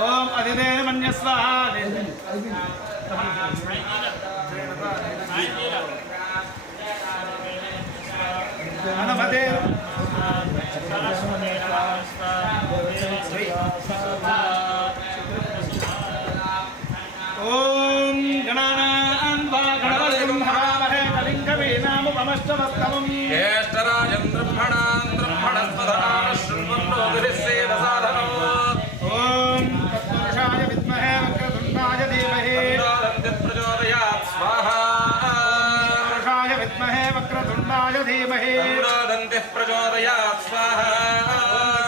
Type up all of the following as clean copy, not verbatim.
ఓం అదిదేన మన్యస్వాహ అనమతే ఓం గణానాం వా గణపతిం హవామహే కవిం కవీనాముపమశ్రవస్తమం జ్యేష్ఠరాజం బ్రహ్మణాం బ్రహ్మణస్పదాన శృణ్వన్నో దివిస్సేన సాధనో ఓం తత్పురుషాయ విద్మహే వక్రతుండాయ ధీమహి తన్నో ప్రచోదయాత్ స్వాహా పురుషాయ విద్మహే వక్రతుండాయ ధీమహి తన్నో ప్రచోదయాత్ స్వాహా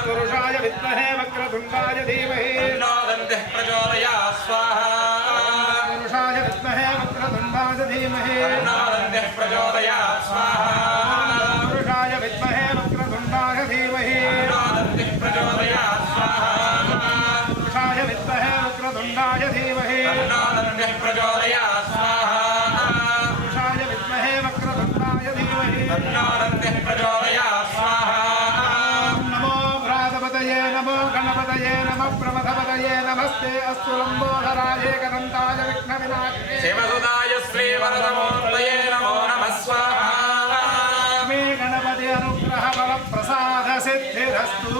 పురుషాయ విద్మహే వక్రతుండాయ ధీమహి తన్నో ప్రచోదయాత్ స్వాహా పురుషాయ విద్మహే వక్రతుండాయ ధీమహి తన్నో ప్రచోదయాత్ స్వాహా పురుషాయ విద్మహే వక్రతుండాయ ధీమహి తన్నో ప్రచోదయాత్ స్వాహా పురుషాయ విద్మహే వక్రతుండాయ ధీమహి తన్నో ప్రచోదయాత్ స్వాహా పురుషాయ విద్మహే వక్రతుండాయ ధీమహి తన్నో ప్రచోదయాత్ స్వాహా నమో భ్రాతపతయే నమో గణపతయే నమ ప్రమథపతయే నమస్తే అస్తు లంబోదరాయ ఏకదంతాయ విఘ్న వినాశినే శివసుదాయ శ్రీవరదమూర్తయే నమో నమః స్వాహా మే గణపతి అనుగ్రహ బల ప్రసాద సిద్ధిరస్తు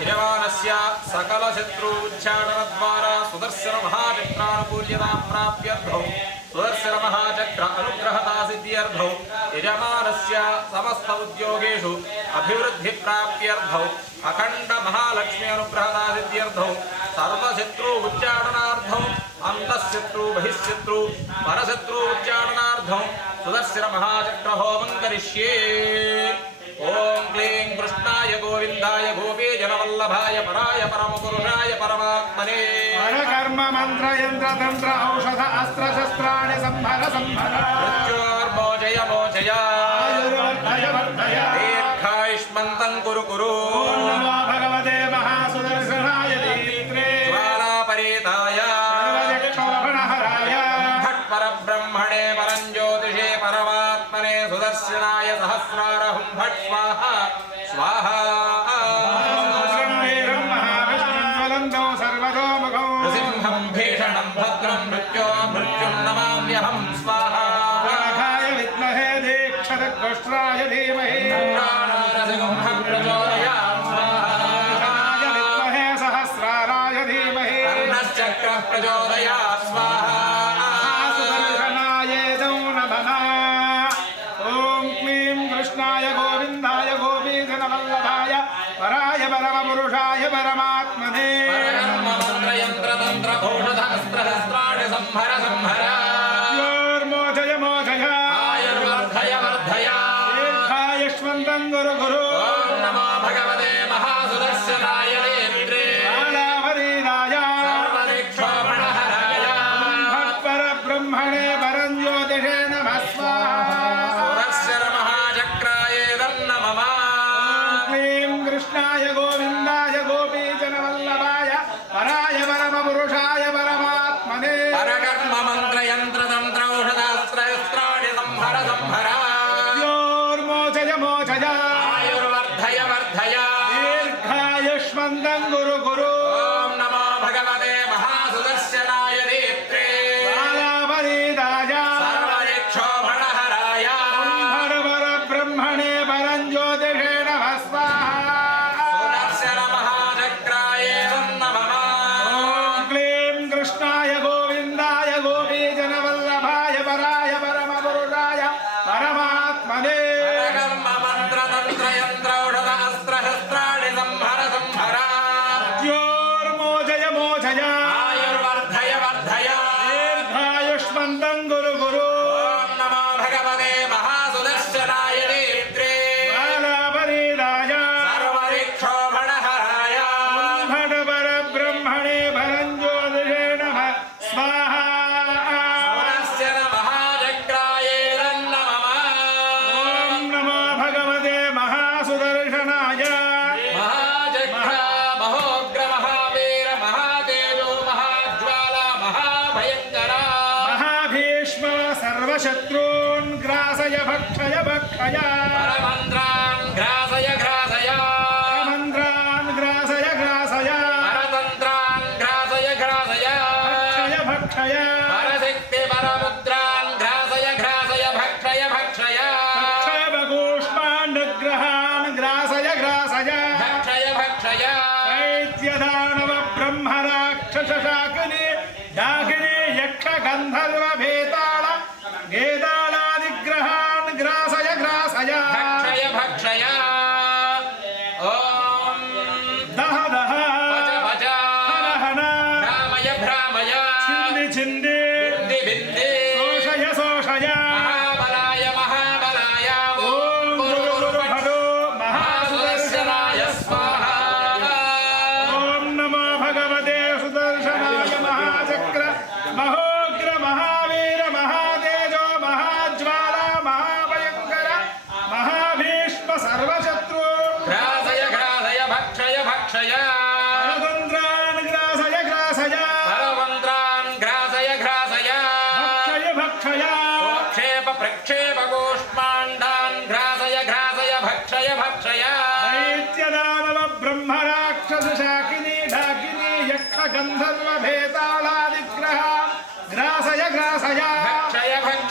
యజమానస్య సకల శత్రు ఉచ్చాటన ద్వారా సుదర్శన మహాచక్రానుకూల్యతా ప్రాప్త్యర్థం సుదర్శన మహాచక్ర అనుగ్రహతా సిద్ధ్యర్థం యజమానస్య సమస్త ఉద్యోగేషు అభివృద్ధి ప్రాప్త్యర్థం అఖండ మహాలక్ష్మి అనుగ్రహతా సిద్ధ్యర్థం సర్వశత్రు ఉచ్చాటనార్థం అంతఃశత్రు బహిఃశత్రు పరశత్రు ఉచ్చాటనార్థం సుదర్శన మహాచక్ర హోమం కరిష్యే ఓం క్లీం కృష్ణాయ గోవిందాయ గోపీజనవల్లభాయ పరాయ పరమపురుషాయ పరమాత్మనే పరకర్మ మంత్ర యంత్ర తంత్ర ఔషధ అస్త్ర శస్త్రాణి సంహర సంహర మృత్యోర్మోచయ మోచయ ఆయుర్వర్ధయ వర్ధయ దీర్ఘాయుష్మంతం కురు కురు ఓం నమో భగవతే మహాసుదర్శనాయ దీత్రే జ్వాలాపరీతాయ సర్వజక్షోభణహరాయ భట్ పరబ్రహ్మణే పరంజ్యోతిషే పరమాత్మనే సుదర్శనాయ సహస్రారహం భట్ స్వాహా స్వాహా వీరం మహావిష్ణుం జ్వలంతం సర్వతోముఖం నృసింహం భీషణం భద్రం మృత్యుం నమామ్యహం స్వాహా వాఘాయ విద్మహే దీక్షదగ్వస్త్రాయ ధీమహి నరసింహం ప్రచోదయాత్ స్వాహా వాఘాయ విద్మహే సహస్రారాయ ధీమహి కర్ణశ్చక్ర ప్రచోదయాత్ స్వాహా సుదర్శనాయేదౌ నమః ఓం క్లీం కృష్ణాయ గోవిందాయ గోపీజనవల్లభాయ పరాయ పరమపురుషాయ పరమాత్మనే మంత్రయంత్రతంత్రభూషధస్త్రహస్త్రాణి సంహర సంహర యోర్మోచయ మోచయ ఆయుర్వర్ధయ వర్ధయ దీర్ఘాయుష్మంతం గురు గురు ఓం నమో భగవతే మహాసుదర్శనాయ నేత్రే బాలావరీరాయ సర్వదిక్షోభణహరాయ పరబ్రహ్మణే పరంజ్యోతిషే నమః స్వాహా సుదర్శన మహాచక్రాయేదన్న మమ క్లీం కృష్ణాయ గోవిందాయ గోపీజనవల్లభాయ పరాయ పరమపురుషాయ పరమాత్మనే పరకర్మ మంత్రయంత్రతంత్రౌషధాస్త్రహస్త్రాణి సంహర సంహర యోర్మోచయ మోచయ ఆయుర్వర్ధయ వర్ధయ దీర్ఘాయుష్మంతం గురు గురు ఓం నమో భగవతే మహాసుదర్శనాయ నేత్రే బాలావరీరాయ సర్వదిక్షోభణహరాయ పరబ్రహ్మణే పరంజ్యోతిషే నమః స్వాహా సుదర్శన మహాచక్రాయేదన్న మమ ఓం క్లీం కృష్ణాయ గోవిందాయ గోపీజనవల్లభాయ పరాయ పరమపురుషాయ పరమాత్మనే పరకర్మ మంత్రతంత్రయంత్రౌషధాస్త్రహస్త్రాణి సంహర సంహర యోర్మోచయ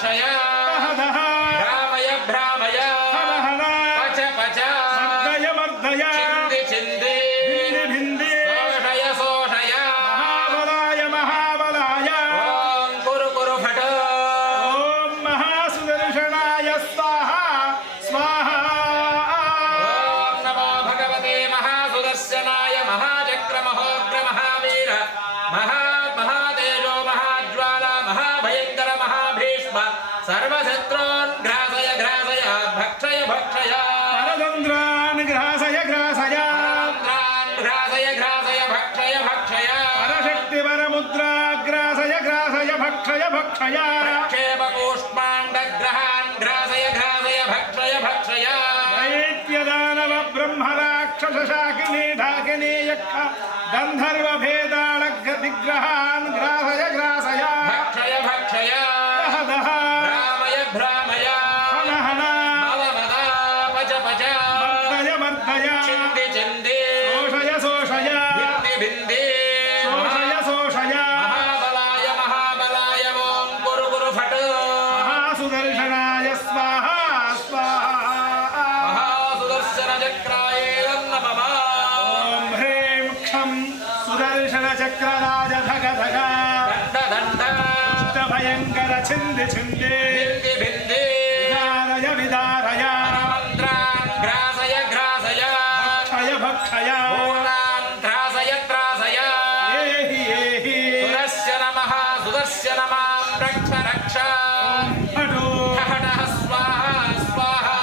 भक्षय दह दह भ्रामय भ्रामय हन हन पच पच मर्दय मर्दय चिन्ति चिन्ति भिन्दि भिन्दि शोषय शोषय महाबलाय महाबलाय ॐ कुरु कुरु फट ॐ महासुदर्शनाय स्वाहा स्वाहा ॐ नमो भगवते महासुदर्शनाय महाचक्र महोग्र महावीर महातेजो महाज्वाला महाभयङ्कर महाभीष्म सर्वशत्रून् ग्रासय ग्रासय भक्षय भक्षय परतन्त्रान् ग्रासय ग्रासय परतन्त्रान् ग्रासय ग्रासय भक्षय भक्षय परशक्तिपरमुद्रा ग्रासय ग्रासय भक्षय भक्षय क्षेपकूष्माण्डग्रहान् ग्रासय ग्रासय भक्षय भक्षय दैत्यदानव ब्रह्मराक्षस शाकिनी ढाकिनी यक्ष गन्धर्व भेदाळ दिग्रहान् ग्रासय ग्रासय भक्षय भक्षय दह दह भ्रामय भ्रामय हन हन मद मद पच पच मर्दय मर्दय चिन्ति चिन्ति शोषय शोषय भिन्ति भिन्ति शोषय शोषय महाबलाय महाबलाय ॐ कुरु कुरु फट महासुदर्शनाय स्वाहा स्वाहा महासुदर्शनचक्राय नमः ॐ ह्रीं क्षं सुदर्शनचक्रराज धग धग दण्ड दण्ड भयङ्कर छिन्दि छिन्दि भिन्ति भिन्ति विदारय विदारय मन्त्रान् ग्रासय ग्रासय भक्षय भक्षय भूतान् त्रासय त्रासय एहि एहि सुदर्शन नमः सुदर्शन मां रक्ष रक्ष फटो ठठः स्वाहा स्वाहा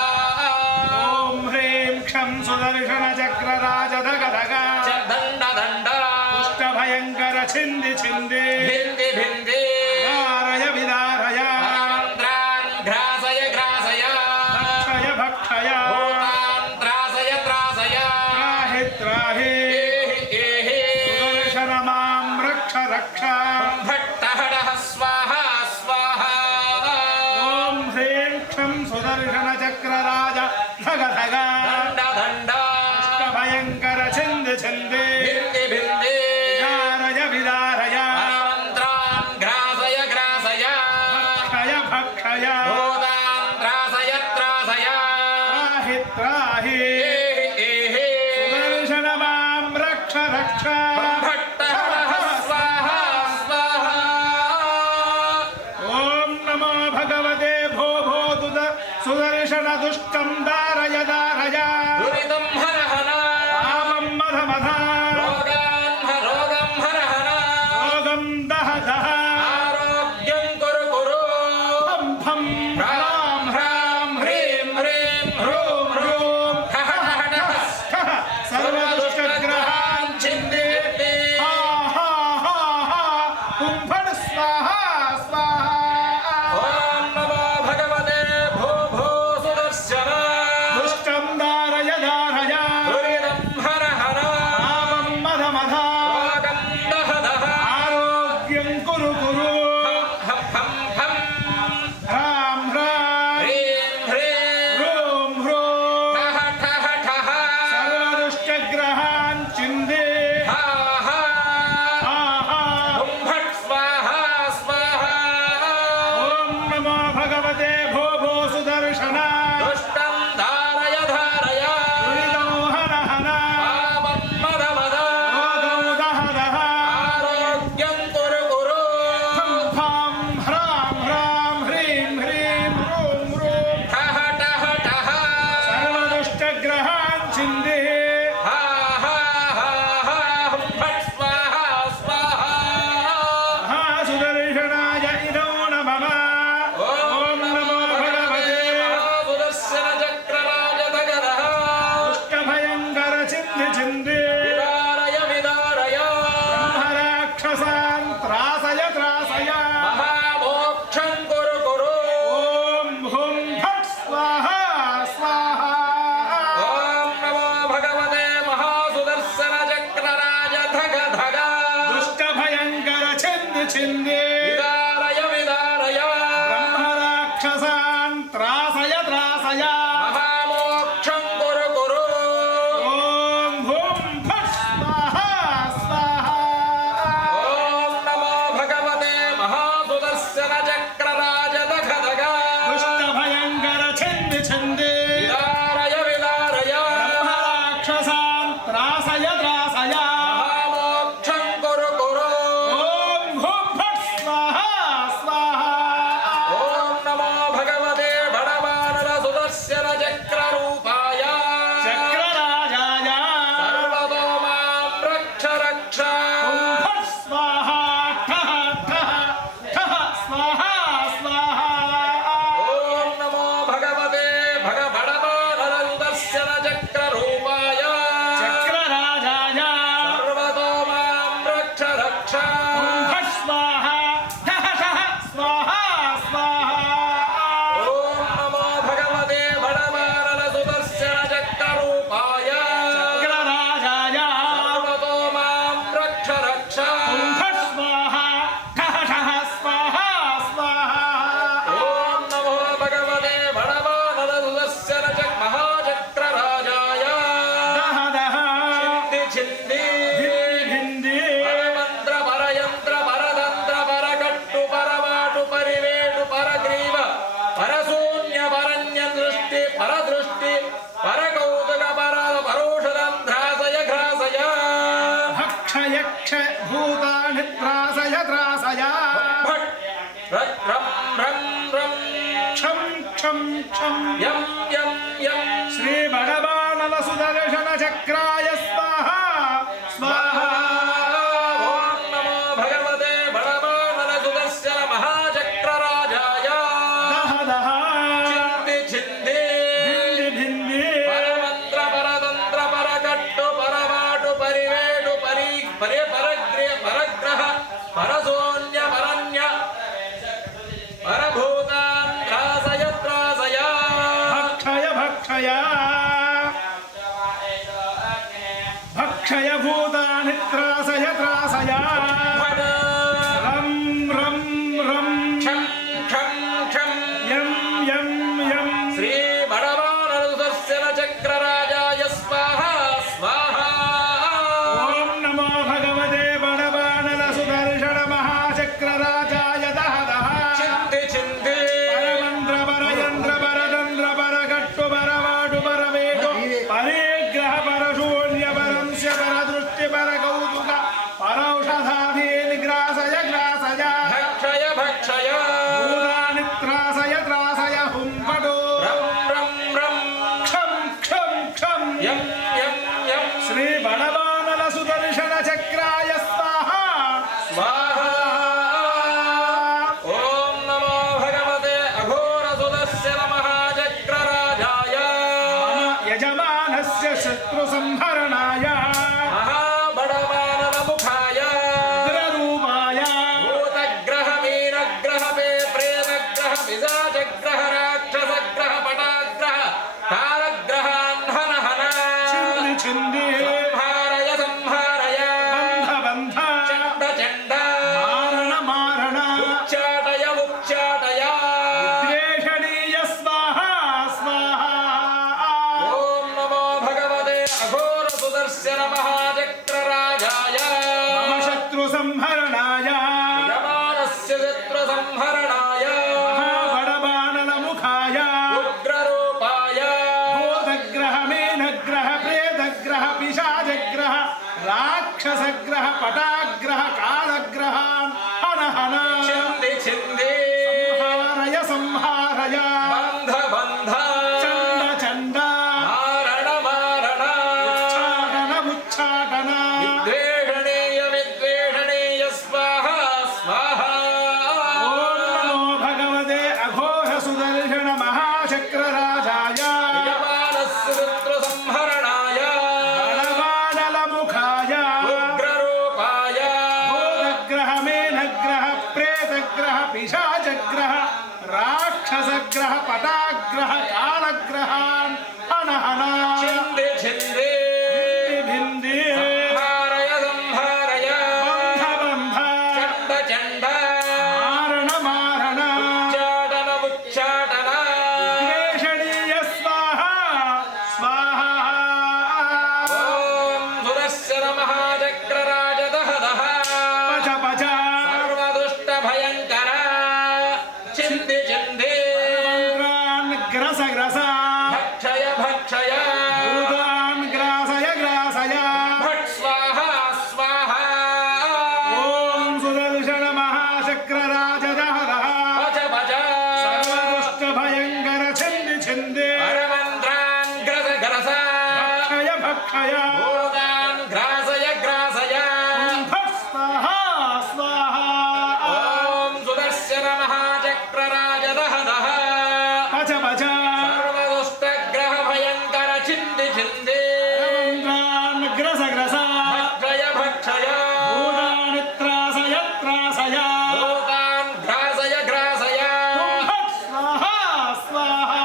ॐ ह्रीं क्षं सुदर्शनचक्रराज धग धग दण्ड दण्ड भयङ्कर छिन्दि छिन्दि भिन्ति भिन्ति विदारय विदारय मन्त्रान् ग्रासय ग्रासय भक्षय भक्षय भूतान् त्रासय त्रासय त्राहि त्राहि एहि एहि सुदर्शन मां रक्ष रक्ष भट्टहडः स्वाहा स्वाहा ॐ ह्रीं क्षं सुदर्शनचक्रराज धग धग दण्ड दण्ड भयङ्कर छिन्दि छिन्दि भिन्ति भिन्ति विदारय विदारय मन्त्रान् ग्रासय ग्रासय भक्षय भक्षय भूतान् त्रासय त्रासय त्राहि त्राहि एहि एहि सुदर्शन मां रक्ष रक्ष भट्टहडः स्वाहा भूतानि त्रासय त्रासय भट् रम् रम् रम् क्षं क्षं क्षं यं यं यं श्री बडबानल सुदर्शन चक्राय स्वाहा स्वाहा ॐ नमो भगवते बडबानल सुदर्शन महाचक्रराजाय दह दह छिन्ति छिन्ति भिन्नि भिन्नि परमन्त्र परतन्त्र परकट्टु परमाटु परिवेटु परि परि परग्रह परग्रह परशून्य परन्य परभूतान् त्रासय त्रासय भक्षय भक्षय भक्षय भूतानि त्रासय त्रासय रं रं रं क्षं क्षं क्षं यं यं यं श्री बडबानल सुदर्शन चक्रराजाय स्वाहा स्वाहा ॐ नमो भगवते बडबानल सुदर्शन महाचक्रराजाय दह दह छिन्ति छिन्ति परमन्त्र परयन्त्र परतन्त्र परकट्टु परवाटु परवेटु परिग्रह परशून्य परंस्य परदृष्टि परकौतुक परौषधादीन् ग्रासय ग्रासय भक्षय भक्षय भूतानि त्रासय त्रासय हुम्पटो रं रं रं क्षं क्षं क्षं यं यं यं श्री बडबानल सुदर्शन चक्राय स्वाहा स्वाहा ॐ नमो भगवते अघोर सुदर्शन महाचक्रराजाय मम यजमानस्य शत्रुसंहरणाय महाबडबानलमुखाय उग्ररूपाय भूतग्रह मीनग्रह प्रेतग्रह पिशाचग्रह राक्षसग्रह पटाग्रह कालग्रहान् हन हन छिन्नि छिन्नि संहारय संहारय बन्ध बन्ध चण्ड चण्ड मारण मारण उच्चाटय उच्चाटय द्वेषणीय स्वाहा स्वाहा ॐ नमो भगवते अघोर सुदर्शन महाचक्रराजाय मम शत्रुसंहरणाय यमानस्य शत्रुसंहरणाय महाबडबानलमुखाय उग्ररूपाय भूतग्रह मेनग्रह प्रेतग्रह पिशाचग्रह राक्षसग्रह पटाग्रह कालग्रहान् हन हन छिन्ति छिन्ति संहारय संहारय बन्ध बन्ध चण्ड चण्ड मारण मारण उच्चाटन उच्चाटन विद्वेषणीय विद्वेषणीय स्वाहा स्वाहा ॐ नमो भगवते अघोर सुदर्शन महाचक्रराजाय यमानस्य शत्रुसंहरणाय बडबानलमुखाय उग्ररूपाय भूतग्रह मेनग्रह प्रेतग्रह पिशाचग्रह राक्षसग्रह पटाग्रह कालग्रहान् हन हन छिन्ति छिन्ति भिन्नि संहारय संहारय बन्ध बन्ध चण्ड चण्ड मारण मारण उच्चाटन उच्चाटन द्वेषणीय स्वाहा स्वाहा ॐ सुदर्शन महाचक्रराज दह दह पच पच सर्वदुष्टभयङ्कर छिन्ति छिन्ति मन्त्रान् ग्रस ग्रस भक्षय भक्षय भूतान् ग्रासय ग्रासय भट् स्वाहा स्वाहा ॐ सुदर्शन महाचक्रराज दह दह भज भज सर्वदुष्टभयङ्कर छिन्नि छिन्नि परमन्त्रान् ग्रस ग्रस भक्षय भक्षय भूतान् ग्रासय ग्रासय फट् स्वाहा स्वाहा ॐ सुदर्शन महाचक्रराज दह दह पच पच सर्वदुष्टग्रह भयङ्कर छिन्ति छिन्ति मन्त्रान् ग्रस ग्रस भक्षय भक्षय भूतानि त्रासय त्रासय भूतान् ग्रासय ग्रासय फट् स्वाहा स्वाहा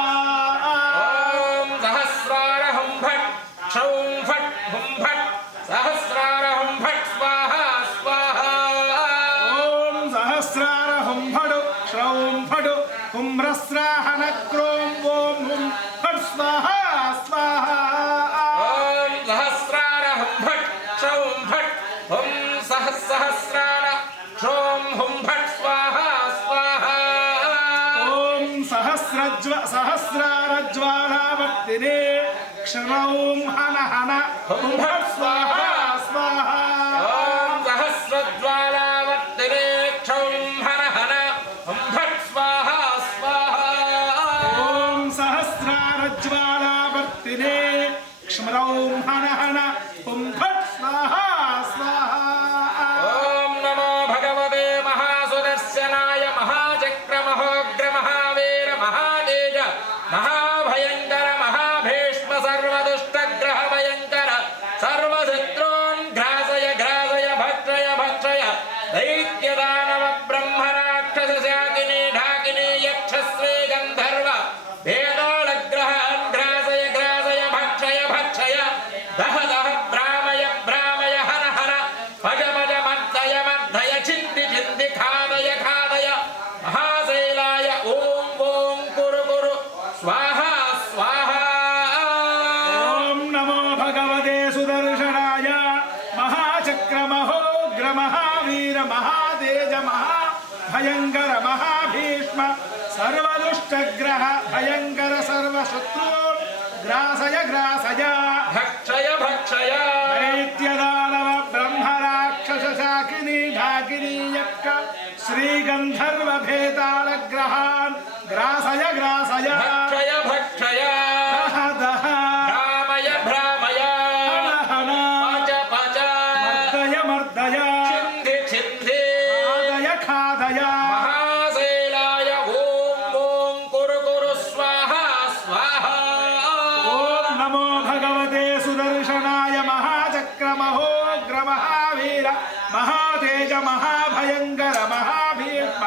ॐ सहस्रार हुं फट् क्षौं फट् हुं फट् सहस्रार हुं फट् स्वाहा स्वाहा ॐ सहस्रार हुंफडु श्रौं फडु हुम्रस्राहन क्रों ॐ हुं फट् स्वाहा स्वाहा ॐ सहस्रार हुं फट् क्षौं फट् हुं सहस्रार क्षौं हुं फट् स्वाहा स्वाहा ॐ सहस्रारज्वालावर्तिने क्षणौं हन हन हुं फट् स्वाहा स्वाहा ॐ మహా భయంకర మహాభీష్మ సర్వదుష్టగ్రహ భయంకర సర్వశత్రు గ్రాసయ గ్రాసయ భక్షయ భక్షయ దైత్యదానవ బ్రహ్మరాక్షస శాకిని ఢాకిని యక్క శ్రీగంధర్వ భేతాళ గ్రహాన్ గ్రాసయ గ్రాసయ భక్షయ భక్షయ దహ దహ భ్రామయ భ్రామయ హన పచ పచ మర్దయ మర్దయ చింది చింది ఖాదయ ఖాదయ మహాశైలాయ ఓం ఓం కురు కురు స్వాహ స్వాహ ఓం నమో భగవతే సుదర్శనాయ మహాచక్ర మహోగ్ర మహావీర మహాతేజ మహాభయంకర మహాభీష్మ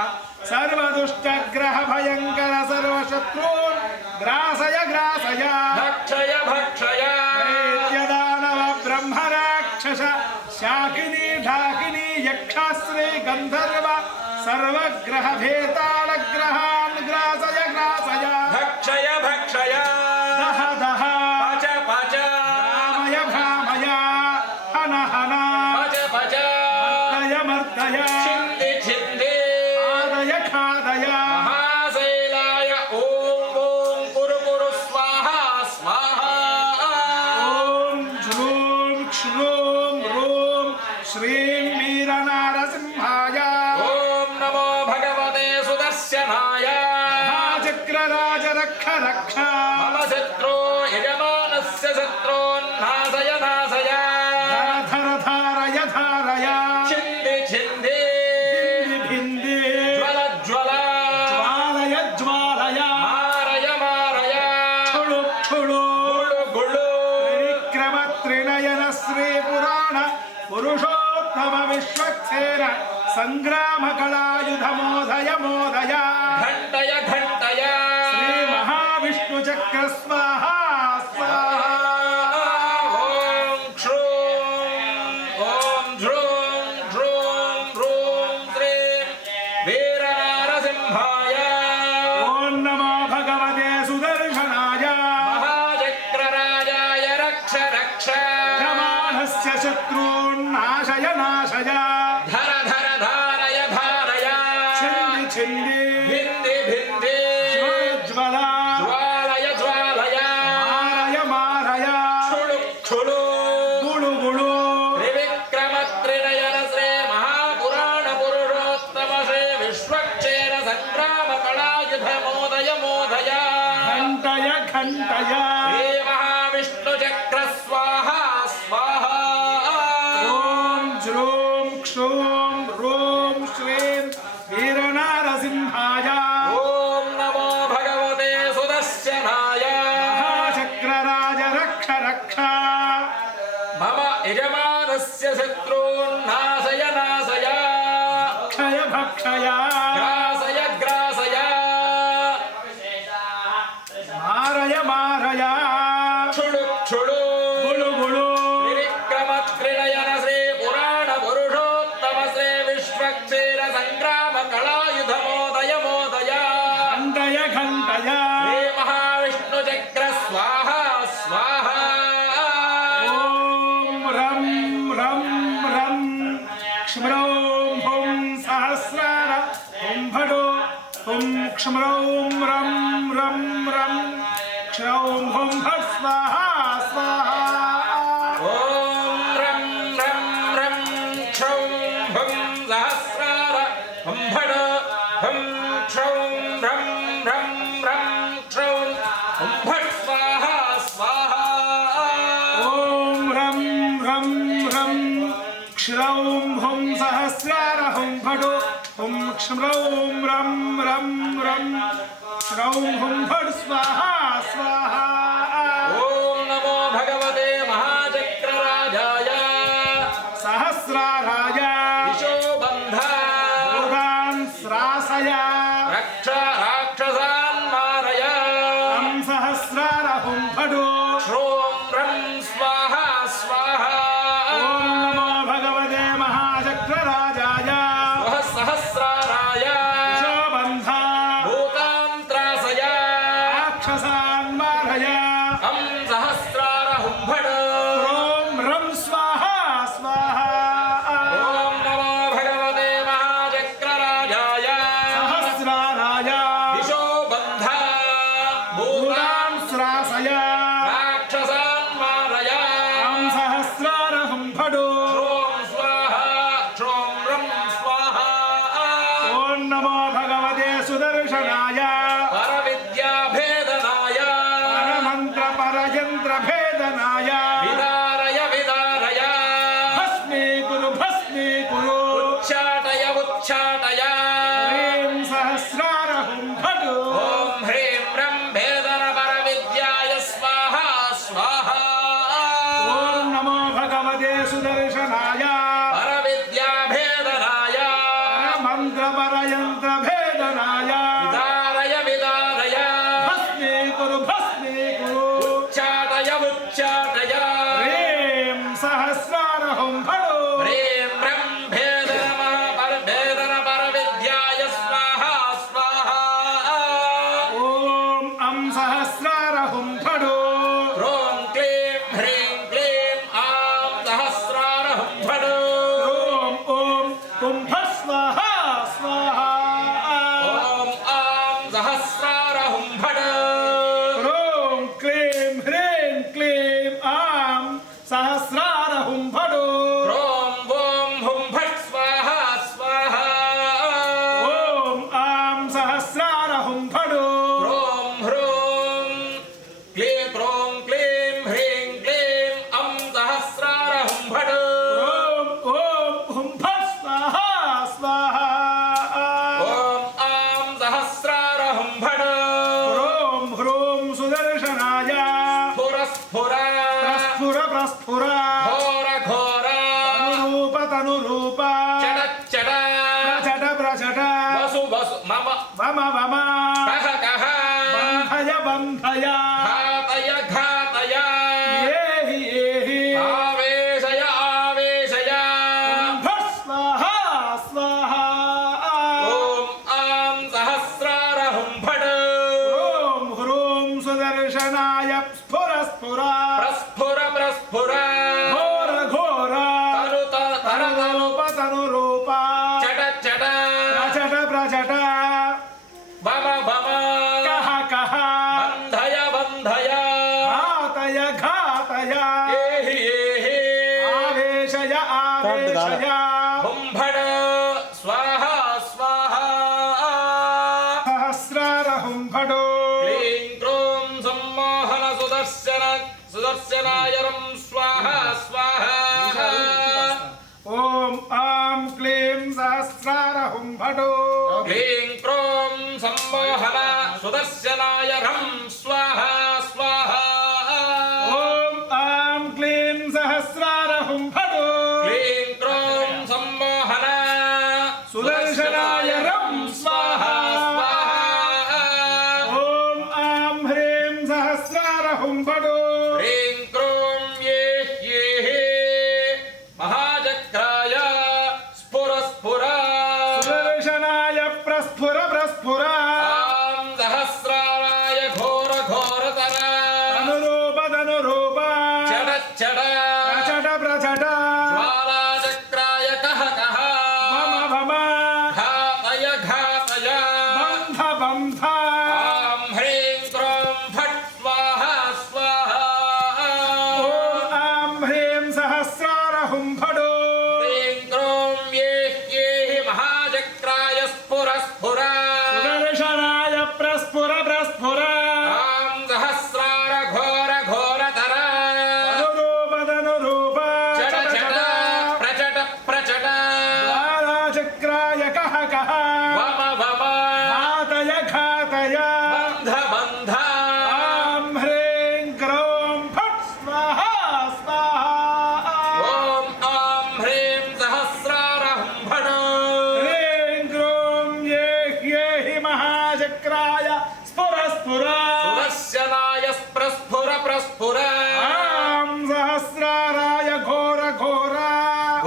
సర్వదుష్టగ్రహ భయంకర సర్వశత్రూన్ గ్రాసయ గ్రాసయ భక్షయ భక్షయ దైత్యదానవ బ్రహ్మరాక్షస శాకిని ఢాకిని యక్షాశ్రీ గంధర్వ సర్వగ్రహ భేతాళ గ్రహాన్ గ్రాసయ గ్రాసయ భక్షయ భక్షయ దహ దహ పచ పచ భ్రామయ భ్రామయ హన హన పచ పచ మర్దయ మర్దయ చింది చింది ఖాదయ ఖాదయ మహాశైలాయ ఓం ఓం కురు కురు స్వాహ స్వాహ ఓం జ్రూం క్షురూం రూం శ్రీం వీరనారసింహాయ ఓం నమో భగవతే సుదర్శనాయ మహాచక్రరాజ రక్ష రక్ష మమ శత్రో యజమానస్య శత్రోన్నాశయ నాశయ ధర ధారయ ధారయ చింది చింది భింది జ్వల జ్వల జ్వాలయ జ్వాలయ మారయ మారయ క్షుళు క్షుళు గుళ్ళు గుళ్ళు త్రివిక్రమ త్రినయన శ్రీ పురాణ పురుషోత్తమ విశ్వక్సేన సంగ్రామ కళాయుధ మోదయ మోదయ ఘంటయ ఘంటయ శ్రీ మహావిష్ణు చక్ర స్వాహ స్వాహ ఓం క్షూం ఓం ధ్రూం ధ్రూం ధ్రూం శ్రీం వీరనారసింహాయ ఓం నమో భగవతే సుదర్శనాయ మహాచక్రరాజాయ రక్ష రక్ష యమానస్య శత్రూన్నాశయ నాశయ ధర ధర ధారయ ధారయ ఛింది ఛింది భింది భింది జ్వల జ్వాలయ జ్వాలయ మారయ మారయ క్షుళు క్షుళు గుళు గుళు త్రివిక్రమ త్రినయన శ్రీ మహాపురాణ పురుషోత్తమ శ్రీ విశ్వక్షేర సంగ్రామ కళాయుధ మోదయ మోదయ ఘంటయ ఘంటయ శ్రీ మహావిష్ణు చక్ర స్వాహ స్వాహ ఓం జ్రూం క్షూం రూం శ్రీం వీరనారసింహాయ ఓం నమో భగవతే సుదర్శనాయ మహాచక్రరాజ రక్ష రక్ష మమ యజమానస్య శత్రూన్నాశయ నాశయ క్షయ భక్షయ గ్రాసయ గ్రాసయ మారయ మారయ క్షుళు క్షుళు గుళు గుళు త్రివిక్రమ త్రినయన శ్రీ పురాణ పురుషోత్తమ శ్రీ విశ్వక్షేర సంగ్రామ కళాయుధ మోదయ మోదయ ఘంటయ ఘంటయ శ్రీ మహావిష్ణు చక్ర స్వాహ స్వాహ ఓం రం రం రం క్ష్మ్రౌం హుం సహస్రార హుం భడో హుం క్ష్మ్రౌం రం రం రం క్షౌం హుం భట్ స్వాహ స్వాహ ఓం రం రం రం క్షౌం హం సహస్రార హం భడ హం క్షౌం రం రం రం క్షౌం హం భట్ స్వాహ స్వాహ ఓం రం రం రం క్షౌం హుం సహస్రార హుం భడో హుం క్ష్మ్రౌం రం రం రం క్షౌం హుం భట్ స్వాహ స్వాహ ఓం నమో భగవతే మహాచక్రరాజాయ సహస్రారాయ విశోబంధ భూతాన్ శ్రాసయ రక్ష రాక్షసాన్ మారయ తం సహస్రార హుం భడో క్షోం రం స్వాహ స్వాహ ఓం నమో భగవతే మహాచక్రరాజాయ సహస్రారాయ శోబంధ భూతాంత్రాసయ రాక్షసాన్ మారయ सहस्रार हुं फट् ह्रीं ब्रं भेदन परविद्याय स्वाहा स्वाहा ॐ अं सहस्रार हुं फट् ह्रों क्लीं ह्रीं क्लीं आं सहस्रार हुं फट् ॐ हुं फट् स्वाहा स्वाहा ॐ आं सहस्रार हुं फट् ह्रों क्लीं ह्रीं क्लीं आं सहस्रार हुं फट् ह्रों वों हुं फट् स्वाहा स्वाहा ॐ आं सहस्रार हुं फट् ह्रों ह्रों क्लीं ह्रीं क्लीं अं सहस्रार हुं फट् ॐ हुं फट् स्वाहा स्वाहा ॐ आं सहस्रार हुं फट् ह्रों ह्रों सुदर्शनाय स्फुर प्रस्फुर प्रस्फुर घोर घोर तनुरूप तनुरूप चट प्रचट प्रचट वसु वसु मम वम वम कह बन्धय बन्धय घातय येहि आवेशय फट् स्वाहा स्वाहा ॐ आं सहस्रार हुं फट् ह्रों ह्रों सुदर्शनाय स्फुर स्फुर प्रस्फुर घोर घोर तनु तनुरूप चट प्रचट प्रचट वम कह कह बन्धय घातय घातय एहि आवेशय आवेशय हुं फट् स्वाहा स्वाहा सहस्रार हुं फट् क्लीं क्रों सम्मोहन सुदर्शनाय रं स्वाहा स्वाहा ॐ आं क्लीं सहस्रार हुं फट् क्लीं क्रों सम्मोहन सुदर्शनाय रं स्वाहा स्वाहा ॐ आं क्लीं सहस्रार हुं फट् क्लीं क्रों सम्मोहन सुदर्शनाय रं स्वाहा स्वाहा ॐ आं ह्रीं सहस्रार हुं फट् ह्रीं क्रों ये महाचक्राय स्फुर सुदर्शनाय प्रस्फुर प्रस्फुर आं सहस्राराय घोर घोरतर तनुरूप तनुरूप चट प्रचट प्रचट ज्वालाचक्राय कह वम वम घातय बन्ध बन्ध आं ह्रीं क्रों फट् स्वाहा स्वाहा ॐ आं ह्रीं सहस्रार हुं फट् क्लीं क्रों ये महाचक्राय स्फुर सुदर्शनाय प्रस्फुर प्रस्फुर आं सहस्रार घोर घोरतर तनुरूप तनुरूप चट प्रचट ज्वालाचक्राय कह वम घातय घातय बन्ध आं ह्रीं क्रों फट् स्वाहा स्वाहा ॐ आं ह्रीं सहस्रार हुं फट् ह्रीं क्रों येहि महाचक्राय स्फुर स्फुर सुदर्शनाय प्रस्फुर आं सहस्राराय घोर घोर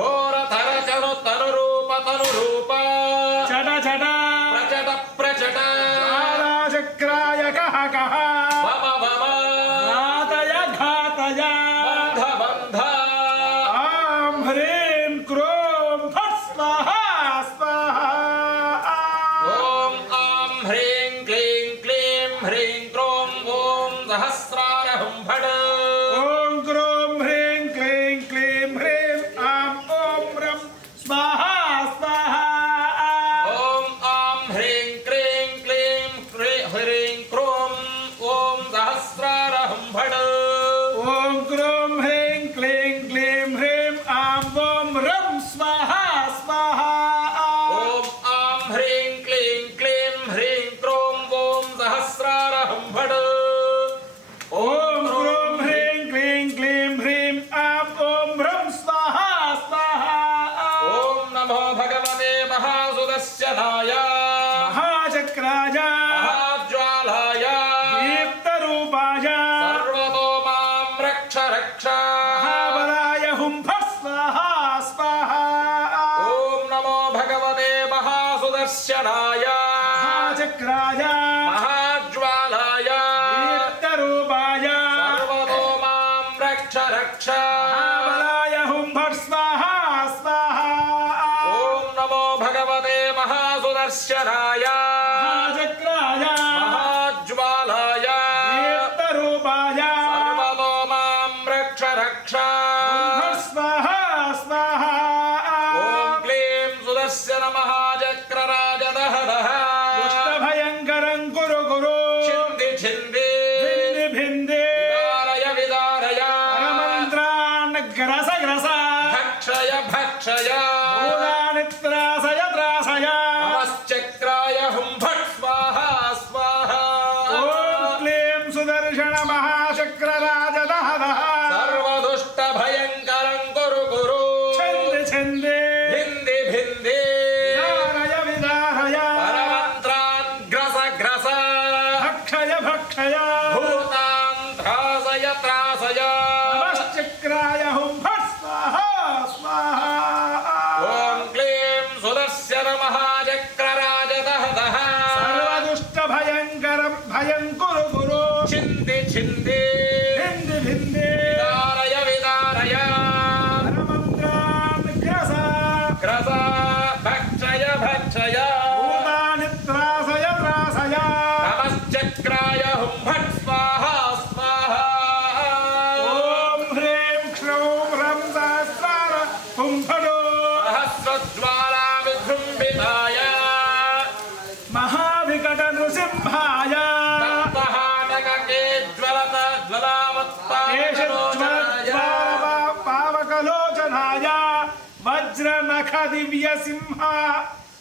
घोरतर तनुरूप चट चट प्रचट ज्वालाचक्राय कह वम घातय घातय बन्ध आं ह्रीं क्रों फट् स्वाहा स्वाहा ॐ आं ह्रीं क्लीं ह्रीं क्रों ॐ सहस्रार हुं फट् ॐ क्रों ह्रीं क्लीं సుదర్శనాయ महाचक्राय महाज्वालाय दीप्तरूपाय सर्वतो मां रक्ष रक्ष महाबलाय हुं फट् स्वाहा स्वाहा ॐ नमो भगवते महासुदर्शनाय महाचक्राय महाज्वालाय दीप्तरूपाय सर्वतो मां रक्ष रक्ष फट् स्वाहा स्वाहा ॐ क्लीं सुदर्शन महाचक्रराजदहदः दुष्टभयङ्करं कुरु कुरु छिन्दि छिन्दि भिन्दि भिन्दि विदारय विदारय परमन्त्रान् ग्रस ग्रस भक्षय भक्षय भूतानि त्रासय त्रासय नमश्चक्राय हुं फट् स्वाहा स्वाहा ॐ क्लीं सुदर्शन महाचक्रराजदहदः सर्वदुष्टभयङ्करं कुरु कुरु छन्दे छन्दे भिन्दि भिन्दि विदारय विदारय परमन्त्रान् ग्रस ग्रस भक्षय भक्षय भूतान् त्रासय त्रासय नमश्चक्राय हुं फट् स्वाहा स्वाहा ॐ क्लीं सुदर्शन महाचक्रराजदहदः सर्वदुष्टभयङ्करं भयं कुरु कुरु छिन्दि छिन्दि भिन्दि भिन्दि विदारय विदारय परमन्त्रान् ग्रस ग्रस भक्षय भक्षय भूतानि त्रासय त्रासय नमश्चक्राय हुं फट् स्वाहा स्वाहा ॐ ह्रीं क्ष्रौं ह्रं सहस्रार हुं फटो सहस्रज्वाला विजृम्भिताय महाविकटनृसिंहाय तप्तहाटके ज्वलत ज्वलावत्ताय पावकलोचनाय वज्रनखदिव्यसिंह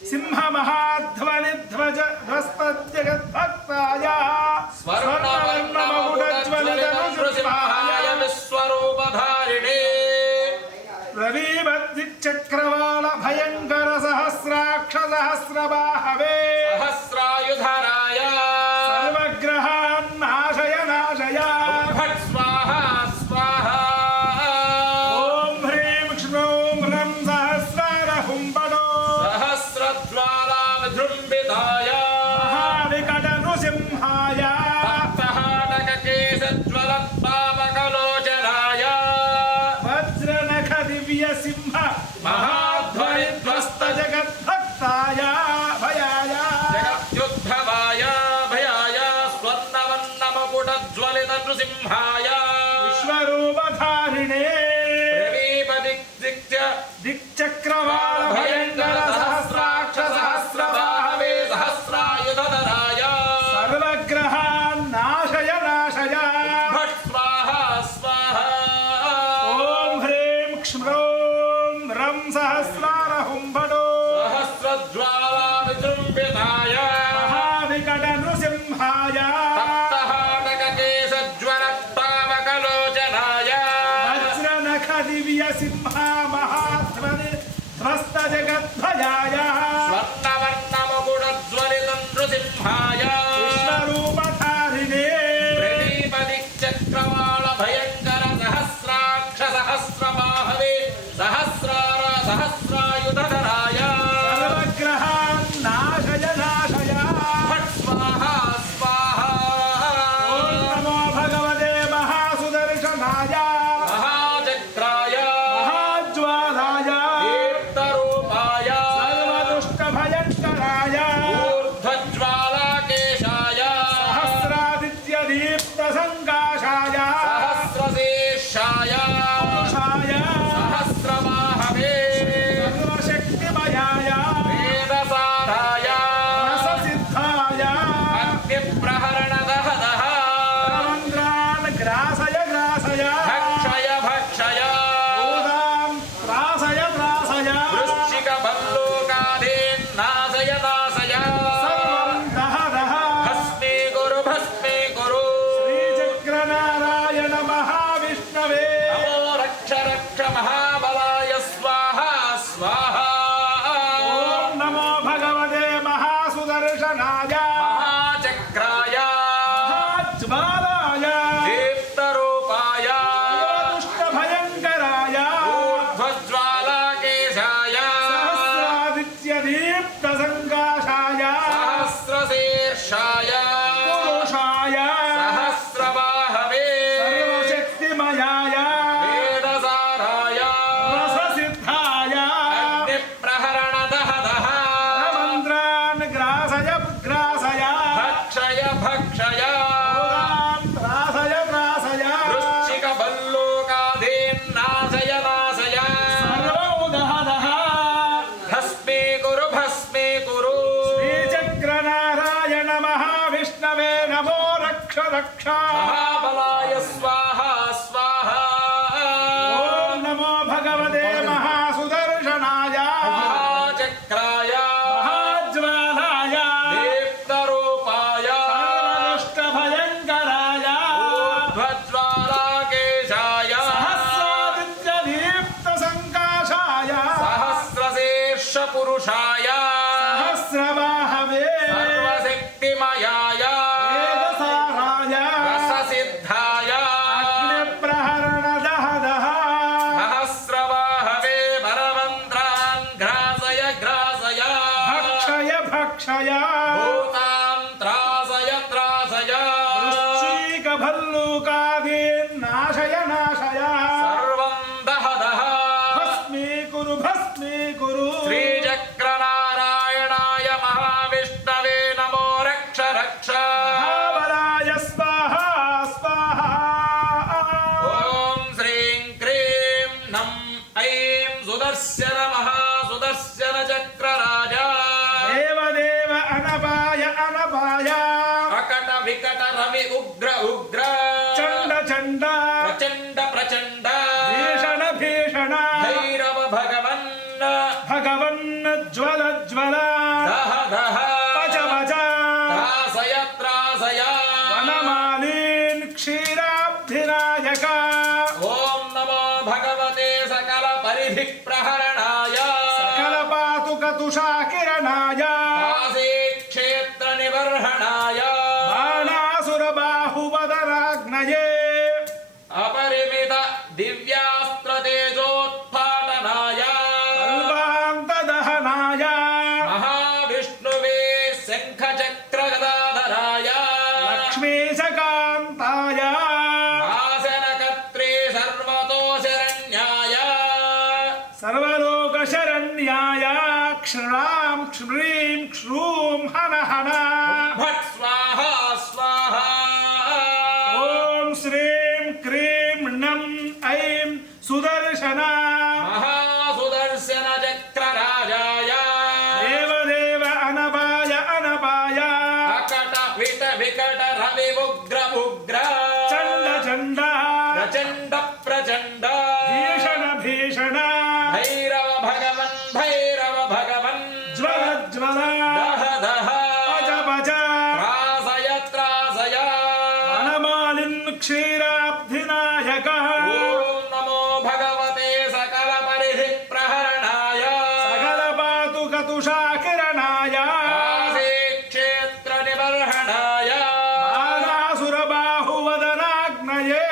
सिंहमहाध्वनिध्वज ध्वस्तजगद्भक्ताय स्वर्णवर्णमकुटज्वलितनृसिंहाय विश्वरूपधारिणे रविभद्दिक्चक्रवाल भयङ्कर सहस्राक्ष सहस्रबाहवे सहस्रायुधराय सर्वग्रहान् नाशय नाशय फट् स्वाहा स्वाहा ॐ ह्रीं क्ष्रौं ह्रं सहस्रार हुं फटो सहस्रज्वाला विजृम्भिताय महाविकटनृसिंहाय तप्तहाटककेशज्वलत्पावकलोचनाय वज्रनखदिव्यसिंह महाध्वनिध्वस्तजगद्भक्ताय भयाय जगत्युद्भवाय भयाय स्वर्णवर्णमकुटज्वलितनृसिंहाय विश्वरूपधारिणे प्रवीपदिक्दिक्त्य दिक्चक्रवाल भयङ्कर सहस्राक्ष सहस्रबाहवे सहस्रायुधधराय सर्वग्रहान् नाशय नाशय फट् स्वाहा स्वाहा ॐ ह्रीं क्ष्रौं ह्रं सहस्रार हुं फटो सहस्रज्वाला विजृम्भिताय महाविकटनृसिंहाय तप्तहाटककेशज्वलत्पावकलोचनाय वज्रनखदिव्यसिंह महाध्वनिध्वस्तजगद्भयाय स्वर्णवर्णमकुटज्वलितनृसिंहाय विश्वरूपधारिणे प्रदीपदिक्चक्रवाल भयङ्कर सहस्राक्ष सहस्रबाहवे सहस्रार सहस्रायुधधराय सर्वग्रहान् नाशय नाशय फट् स्वाहा स्वाहा ॐ नमो भगवते महासुदर्शनाय महाचक्राय महाज्वालाय दीप्तरूपाय सर्वदुष्टभयङ्कराय ऊर्ध्वज्वालाकेशाय सहस्रादित्यदीप्तसङ्काशाय सहस्रशीर्षाय पुरुषाय सहस्रबाहवे सर्वशक्तिमयाय वेदसाराय रससिद्धाय अग्निप्रहरणदहदः परमन्त्रान् ग्रासय ग्रासय भक्षय भक्षय भूतां त्रासय त्रासय वृश्चिकभल्लूकादीन् नाशय नाशय सर्वं दह दह भस्मीकुरु भस्मीकुरु श्रीचक्रनारायण महाविष्णवे नमो रक्ष रक्ष महाबलाय स्वाहा स्वाहा ॐ नमो भगवते महासुदर्शनाय महाचक्राय महाज्वालाय दीप्तरूपाय दुष्टभयङ्कराय ऊर्ध्वज्वालाकेशाय सहस्रादित्यदीप्तसङ्काशाय సుదర్శన మహాసుదర్శన చక్రరాజా దేవదేవ అనపాయ అనపాయ అకట వికట రవి ఉగ్ర ఉగ్ర చండ చండ ప్రచండ ప్రచండ భీషణ భీషణ భైరవ భగవన్ భగవన్ జ్వల జ్వల దహ దహ పచ పచ త్రాసయ త్రాసయ వనమాలీన్ క్షీరాబ్ధినాయక ఓం నమో భగవతే సకల పరిధి ప్రహరణాయ సకల పాతుక తుషాకిరణాయ కాశీ క్షేత్ర నిబర్హణాయ బాణాసుర బాహువదరాగ్నయే అపరిమిత దివ్యాస్త్ర తేజోత్పాటనాయ కల్పాంత దహనాయ మహావిష్ణువే శంఖ చక్ర గదాధరాయ లక్ష్మీశకాంతాయ నాశనకర్త్రే సర్వతో శరణ్యాయ సర్వలోక శరణ్యాయ క్షరాం క్ష్రీం క్ష్రూం హన హన భట్ స్వాహ స్వాహ ఓం శ్రీం క్రీం నం ఐం సుదర్శన మహాసుదర్శన చక్రరాజాయ దేవదేవ అనపాయ అనపాయ అకట విట వికట రవి ఉగ్ర ఉగ్ర చండ చండ ప్రచండ ప్రచండ భీషణ భీషణ భైరవ భగవన్ భైరవ భగవన్ జ్వల జ్వల దహ దహ పచ పచ త్రాసయ త్రాసయ వనమాలిన్ క్షీరాబ్ధినాయక ఓం నమో భగవతే సకల పరిధి ప్రహరణాయ సకల పాతుక తుషాకిరణాయ కాశీ క్షేత్ర నిబర్హణాయ బాణాసుర బాహువదనాగ్నయే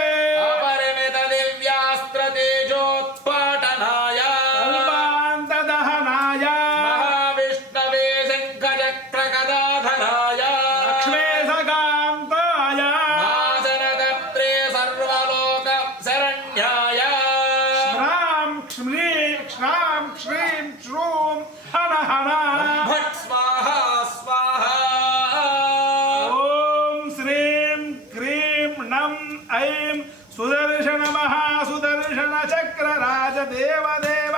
అపరిమిత దివ్యాస్త్ర తేజోత్పాటనాయ కల్పాంత దహనాయ మహావిష్ణవే శంఖ చక్ర గదాధరాయ లక్ష్మీశకాంతాయ నాశనకర్త్రే సర్వలోక శరణ్యాయ శ్రాం శ్రాం శ్రీం శ్రూం హన హన భట్ స్వాహ స్వాహ ఓం శ్రీం క్రీం నం ఐం సుదర్శన మహాసుదర్శన చక్రరాజ దేవదేవ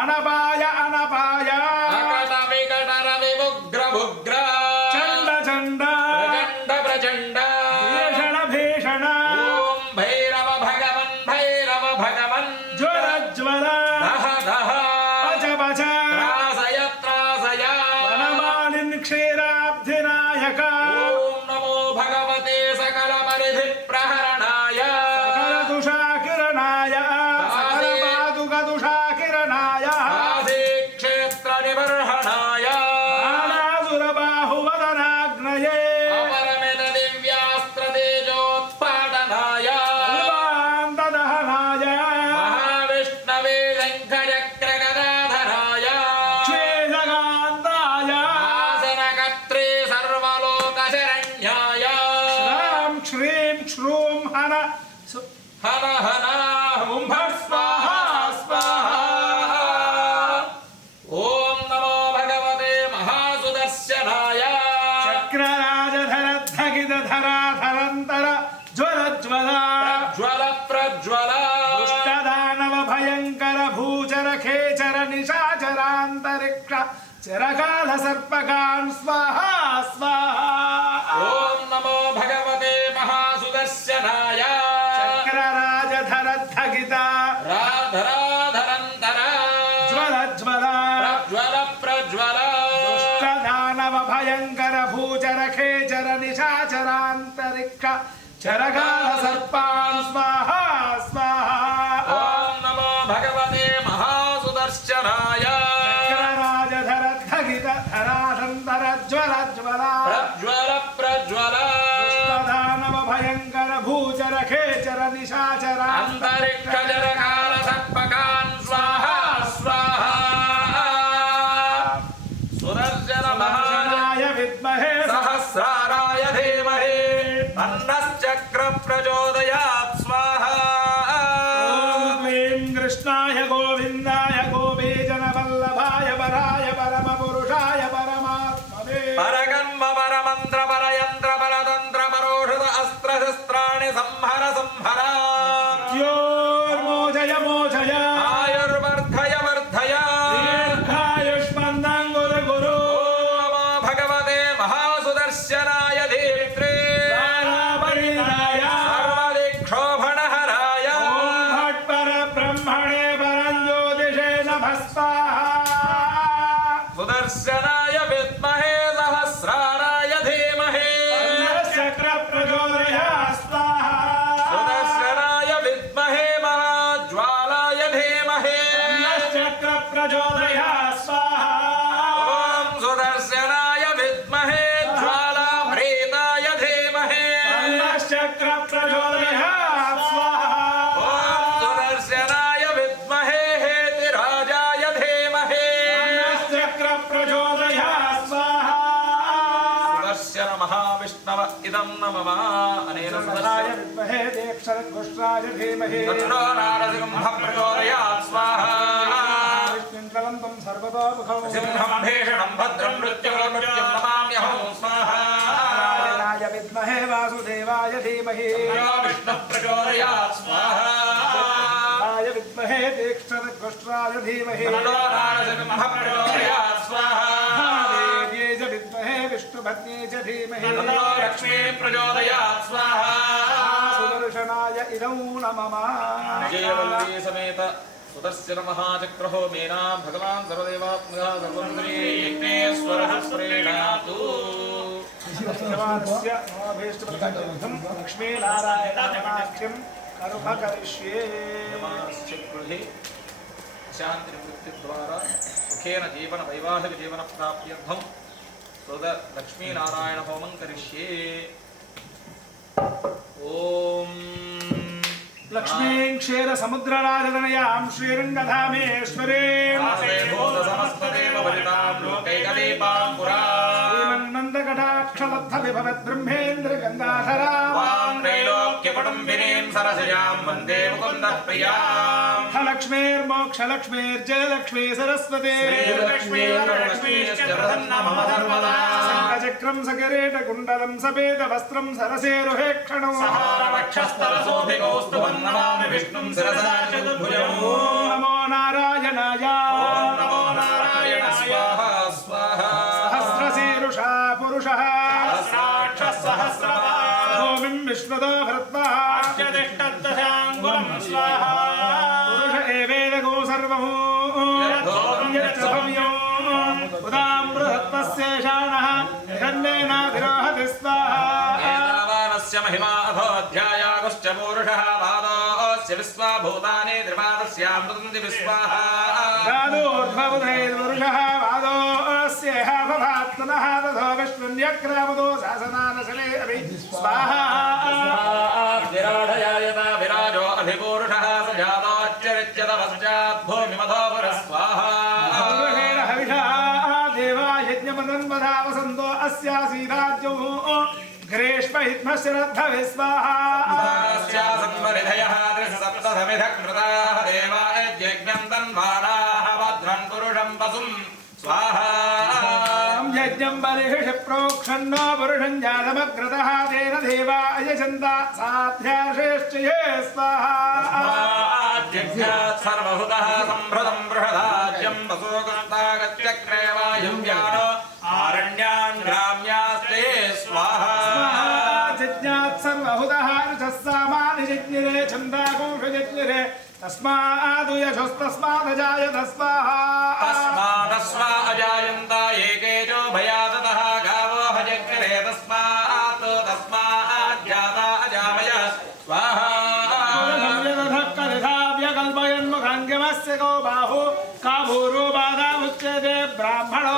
అనపాయ అనపాయ అకట వికట రవి ఉగ్ర ఉగ్ర చండ చండ ప్రచండ ప్రచండ భీషణ భీషణ ఓం భైరవ భగవన్ భైరవ భగవన్ జ్వల జ్వల దహ దహ పచ పచ త్రాసయ త్రాసయ వనమాలిన్ క్షీరాబ్ధినాయక ఓం నమో భగవతే సకల పరిధి ప్రహరణాయ సకల తుషాకిరణాయ సకల పాతుక తుషాకిరణాయ కాశీ క్షేత్ర నిబర్హణాయ బాణాసుర బాహువదనాగ్నయే అపరమిత దివ్యాస్త్ర తేజోత్పాటనాయ కల్పాంత దహనాయ మహావిష్ణవే శంఖ చక్ర గదాధరాయ క్షేదకాంతాయ నాశనకర్త్రే సర్వలోక శరణ్యాయ శ్రాం శ్రీం శ్రూం హన హన హన హుం భట్ స్వాహ స్వాహ ఓం నమో భగవతే మహాసుదర్శనాయ చక్రరాజధరద్ధగిత ధరాధరంతర జ్వల జ్వల జ్వల ప్రజ్వల దుష్టదానవ భయంకర భూచర ఖేచర నిశాచరాంతరిక్ష చరకాల సర్పకాన్ స్వాహ స్వాహ ఓం నమో భగవతే మహాసుదర్శనాయ చక్రరాజధరద్ధగిత రాధరాధరంతర జ్వల జ్వల ప్రజ్వల ప్రజ్వల దుష్టదానవ భయంకర భూచర ఖేచర నిశాచరాంతరిక్ష చరకాల సర్పాన్ స్వాహ స్వాహ ఓం నమో భగవతే మహాసుదర్శనాయ చక్రరాజధరద్ధగిత ధరాధంతర జ్వల జ్వల ప్రజ్వల ప్రజ్వల దానవ భయంకర భూచర ఖేచర నిశాచర అంతరిక్ష జరకాల సర్పకాన్ స్వాహ స్వాహ సుదర్శన మహాజనాయ విద్మహే సహస్రారాయ ధీమహి తన్నశ్చక్ర ప్రచోదయాత్ స్వాహ ఓం క్లీం కృష్ణాయ గోవిందాయ గోపీజన వల్లభాయ పరాయ పరమ పురుషాయ పరమాత్మనే పరకర్మ పరమంత్ర పరయంత్ర పరతంత్ర పరోషద అస్త్ర శస్త్రాణి సంహర సంహర మోచయ మోచయ ఆయుర్వర్ధయ వర్ధయ स्वाहा सुदर्शनाय विद्महे सहस्राराय धीमहि चक्र प्रचोदयात् स्वाहा सुदर्शनाय विद्महे महाज्वालाय धीमहि चक्र प्रचोदयात् स्वाहा ॐ सुदर्शनाय विद्महे ज्वालाभृताय धीमहि चक्र प्रचोदयात् स्वाहा ॐ सुदर्शनाय विद्महे हेतिराजाय धीमहि चक्र प्रचोदयात् स्वाहा सुदर्शन महाविष्णव इदं नमः अनेन सुदर्शन विद्महे दीक्षरघोषाय धीमहि तन्नो नारसिंहः प्रचोदयात् स्वाहा विष्णुन्दलन्तं सर्वतो मुखं सिंहं भीषणं भद्रं मृत्युं नमाम्यहं स्वाहा नारायणाय विद्महे वासुदेवाय धीमहि तन्नो विष्णुः प्रचोदयात् स्वाहा आय विद्महे दीक्षरघोषाय धीमहि तन्नो नारसिंहः प्रचोदयात् स्वाहा देव्यै च विद्महे विष्णुभद्यै च धीमहि तन्नो लक्ष्मी प्रचोदयात् स्वाहा सुदर्शनाय इदं नमः विजयवल्ली समेत सुदर्शन महाचक्रहो मेना भगवान् सर्वदेवात्मकः सर्वमन्त्री यज्ञेश्वरः प्रेणातु देवास्य महाभीष्टप्रतिग्रहं लक्ष्मीनारायणनाट्यं कर्म करिष्ये गृहे शान्तिनिवृत्तिद्वारा सुखेन जीवन वैवाहिक जीवन प्राप्त्यर्थं लक्ष्मीनारायण होमं करिष्ये ॐ लक्ष्मीं क्षीरसमुद्रराजतनयां श्रीरङ्गधामेश्वरीं श्रीमन्नन्दकटाक्षलब्धविभवद्ब्रह्मेन्द्रगङ्गाधरां त्रैलोक्यकुटुम्बिनीं सरसिजां वन्दे मुकुन्दप्रियां लक्ष्मीर्मोक्षलक्ष्मीर्जयलक्ष्मी सरस्वती शङ्खचक्रं सकिरीटकुण्डलं सपेतवस्त्रं सरसेरुहेक्षणं नमामि विष्णुं शिरसा चतुर्भुजं नमो नारायणाय नमो नारायण स्वाहा स्वाहा सहस्रशीरुषा पुरुषः भूमिं विश्वतो भृत्वा स्वाहा पुरुष एवेदगो सर्वं उदां बृहत्तस्येषाणः हिरण्येनाधिरोहति स्वाहा महिमा अधोऽध्यायागुश्च पूरुषः पादोऽस्य विश्वाभूतानि त्रिपादस्यामृतन्ति विश्वाहा गादोर्ध्वबुधैर्पुरुषः पादोऽस्येह भवात्मनः तथो विष्णुन्यक्रामदो शासनानशले अभि स्वाहा विराढयायता विराजो अधिपूरुषः स जातोच्चरिच्यत पश्चात् भूमिमधो पुरस्वाहा हविषा देवा यज्ञमदन्वधा वसन्तो अस्यासीराज्यो ग्रेष्महित्मश्रद्धवे स्वाहा संवरिधयः त्रिसप्तधमिधः कृताः देवा यज्ञं तन्वानाः भद्रं पुरुषं वसुं स्वाहा यज्ञं बलिषि प्रोक्षन्नो पुरुषं जातमग्रतः तेन देवा अयजन्ता साध्याश्रेष्ठये स्वाहा यज्ञात् सर्वभूतः सम्भृतं बृहदाज्यं वसोगन्तागत्यग्रे वायुव्यानो आरण्यान् ग्राम्यास्ते स्वाहा यज्ञात् सर्वहुतः ऋषस्सामानिजज्ञिरे छन्दाकोषयज्ञिरे तस्मादुयशस्तस्मादजायत स्वाहा तस्मादस्मा अजायन्त एकेजो भयाततः गावो हजग्रे तस्मात् तस्माज्जाता अजामय स्वाहा कल्पयन्मुखाङ्गमस्य को बाहु का भूरो बाधामुच्यते ब्राह्मणो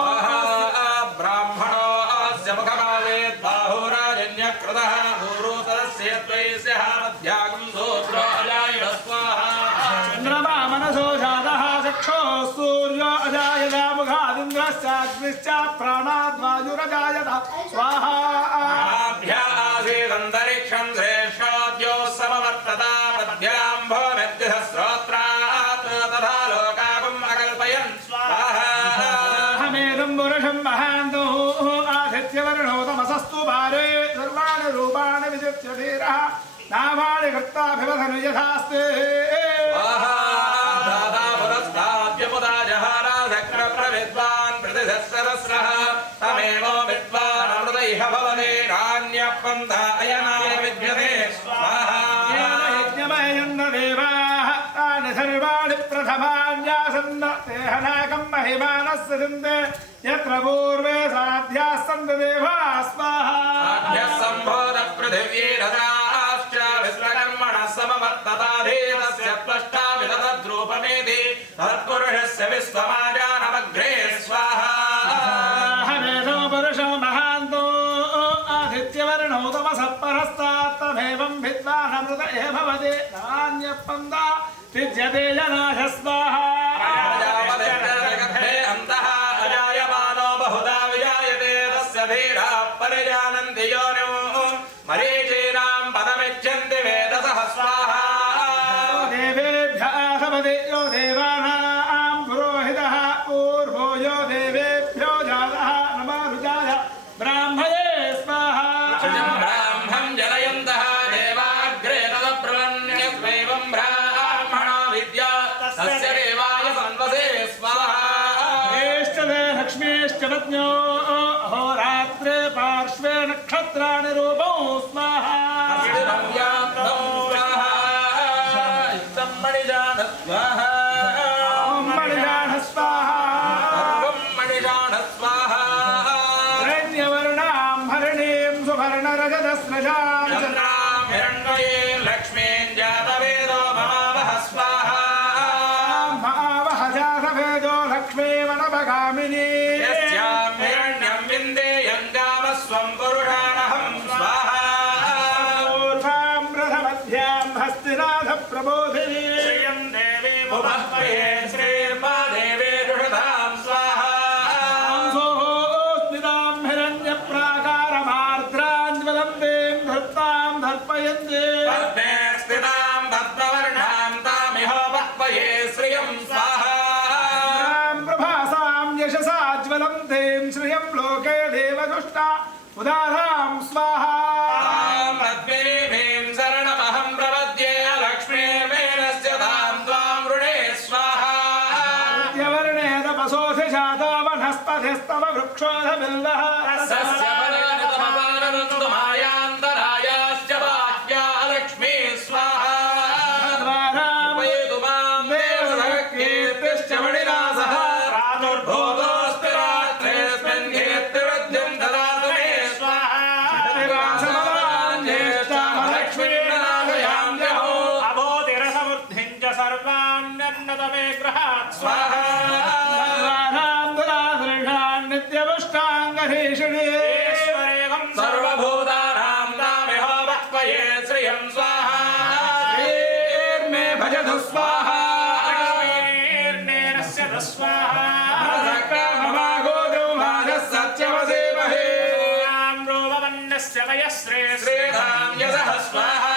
ब्राह्मणो अस्य मुखमावेत् बाहुराजन्यकृतः भूरोतरस्य त्वयस्य मध्यागं सूत्रो अजायत स्वाहा चन्द्रमा मनसो जातः चक्षो सूर्यो अजायत मुखादिन्द्रश्चाग्निश्च प्राणाद्वायुरजायत स्वाहा आभ्यासीदन्तरिक्षं श्रेष्ठोद्यो समवर्तता पद्भ्यां भवमेद्गृहस्रोत्रात् तथा लोकागुम् अकल्पयन् स्वाहा अहमेदं पुरुषं महान्तु आदित्यवर्णो तमसस्तु भारे सर्वाणि रूपाणि विजित्य धीरः नामानि कृत्वाभिवदनु यथास्ते पुरस्ताद्यमुदा जहारा शक्रप्रविद्वान् प्रतिशस्सहस्रः तमेव विद्वान् अमृतैः भवते नान्यः पन्था अयनाय विद्यते स्वाहा यज्ञमयन्न देवाः तानि सर्वाणि प्रथम भावान्यासन्न तेहनाकं महिमानस्य सिन्ते यत्र पूर्वे साध्याः सन्तु देवाः स्वाहा पृथिव्यैरदाश्च विश्वकर्मणः समवर्तताधेतस्य त्वष्टा विदधद्रूपमेति तत्पुरुषस्य विश्वमाजानमग्रे स्वाहा हमेनो पुरुषो महान्तो आदित्यवर्णो तमसः परस्तात्तमेवं विद्वानमृत एव भवति नान्यपन्दा विद्यते जनाः स्वाहा अन्तः अजायमानो बहुधा विजायते तस्य धीराः परिजानन्ति योनिं मरीचीनां पदमिच्छन्ति वेदसः स्वाहा देवेभ्यः सपदि यो देवानां पुरोहितः पूर्वो यो देवेभ्यो जातः नमानुजाय ब्राह्मणे स्वाहा ब्राह्मं जनयन्तः देवाग्रे तदब्रवन्यस्वैवं ब्राह्मणो विद्या तस्य देवाय सन्वसे स्वाहा ज्येष्ठदे लक्ष्मीश्च पत्न्यो अहोरात्रे पार्श्वे नक्षत्राणि रूपौ स्वाहा ॐ मणिजान स्वाहा त्रैण्यवर्णां हरिणीं सुवर्णरजतस्रजां लक्ष्मीं जातवेदो भवावः स्वाहा महावह जातवेदो लक्ष्मीमनपगामिनी यस्यां हिरण्यं विन्देयं गामस्वं पुरुषाणहं स्वाहा पूर्वां प्रथमध्यां हस्तिनाथप्रबोधिनी श्रियं देवी भुवःपये श्रीर्मा देवी दुषधां स्वाहा स्मितां हिरण्यप्राकारमार्द्राञ्ज्वलन्तीं धत्तां धर्पयन्ति पद्मे स्थितां पद्मवर्णां तामिहोपह्वये श्रियं स्वाहा प्रभासां यशसा ज्वलन्तीं श्रियं लोके देवदुष्टा उदारां स्वाहा पद्मिनीं शरणमहं प्रपद्ये लक्ष्मीर्मेणस्य तां त्वां वृणे स्वाहा नित्यवर्णे तपसोऽसि जातो वनस्पतिस्तव वृक्षोऽधबिल्वः सस्य फलानितमपारन्तुमायान्तरायाश्च बाह्या लक्ष्मी स्वाहा वयतुमां देवसहकीर्तिश्च मणिनासः प्रादुर्भूतोऽस्ति रात्रेऽस्मिन् कीर्तिवृद्धिं ददातु मे स्वाहा लक्ष्मीर्नाशयाम्यहो अबोधिरसमृद्धिं च सर्वाण्यन्नतमे गृहात् स्वाहा नित्यपुष्टाङ्गधीषिणी ईश्वरेकं सर्वभूतानां तामिहोपह्वये श्रियं स्वाहा मे भजतु स्वाहा लक्ष्मीर्नेरस्य तस्वाहा सत्यवसेमहे रोमवन्नस्य वयश्रे श्रीधां यशः स्वाहा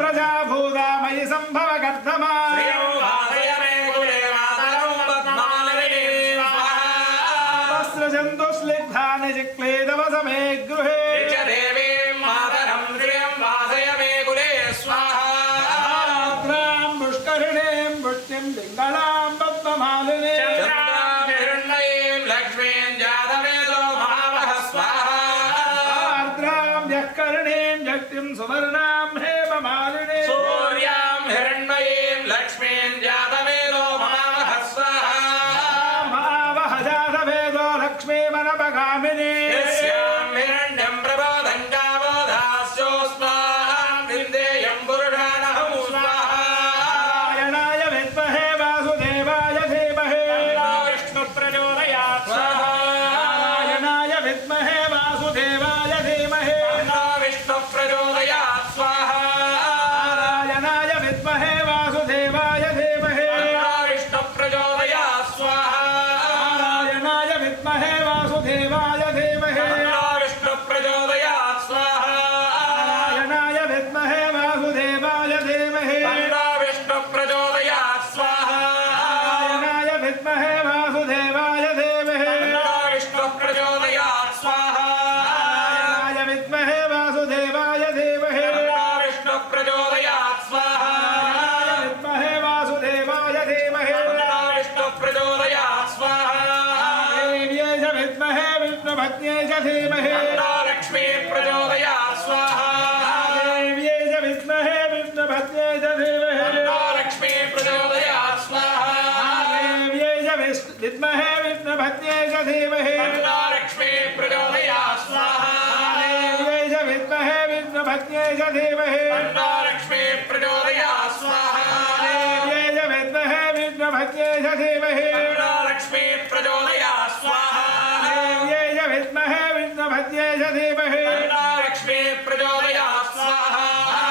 प्रजाभूता मयि सम्भव कर्तमा श्रियं वासय मे कुले मातरं पद्मालिनी स्वाहा वस्त्रजन्तु स्निग्धानि चिक्लेदवसमे गृहे च देवीं मातरं श्रियं वासय मे कुले स्वाहा आर्द्रां पुष्करिणीं पुष्टिं पिङ्गलां पद्ममालिनी चन्द्रां लक्ष्मीं जातवेदो महावः स्वाहा आर्द्रां यःकर्णीं जक्तिं सुवर्णां हेममालिनी सूर्यां हिरण्मयीं लक्ष्मीं जातवेदो महावः स्वाहा महावह जातवेदो लक्ष्मीमनपगामिनी यस्यां हिरण्यं प्रबोधं गावोधास्योऽस्मान् विन्देयं पुरुषाणहं स्वाहा नारायणाय विद्महे वासुदेवाय धीमहि विष्णुप्रचोदयात् स्वाहा नारायणाय विद्महे वासुदेवाय धीमहि विष्णुप्रचोदयात् स्वाहा नारायणाय विद्महे वासुदेवाय धीमहि विष्णुप्रचोदयात् स्वाहा नारायणाय विद्महे वासुदेवाय धीमहि विष्णुप्रचोदयात् स्वाहा नारायणाय विद्महे वासुदेवाय धीमहि विष्णुप्रचोदयात् स्वाहा नारायणाय विद्महे वासुदेवाय धीमहि विष्णुप्रचोदयात् स्वाहा नारायणाय विद्महे वासुदेवाय धीमहि विष्णुप्रचोदयात् स्वाहा विद्महे वासुदेवाय धीमहि विष्णुप्रचोदयात् स्वाहा देव्यै च विद्महे विष्णुपत्न्यै च धीमहि लक्ष्मी प्रचोदयात् स्वाहा देव्यै च विद्महे विष्णुपत्न्यै च धीमहि लक्ष्मी प्रचोदयात् स्वाहा विद्महे विष्णुपत्न्यै च धीमहि तन्नो लक्ष्मी प्रचोदयात् स्वाहा देव्यै च विद्महे विष्णुपत्न्यै च धीमहि तन्नो लक्ष्मी प्रचोदयात् स्वाहा देव्यै च विद्महे विष्णुपत्न्यै च धीमहि तन्नो लक्ष्मी प्रचोदयात् स्वाहा देव्यै च विद्महे विष्णुपत्न्यै च धीमहि तन्नो लक्ष्मी प्रचोदयात् स्वाहा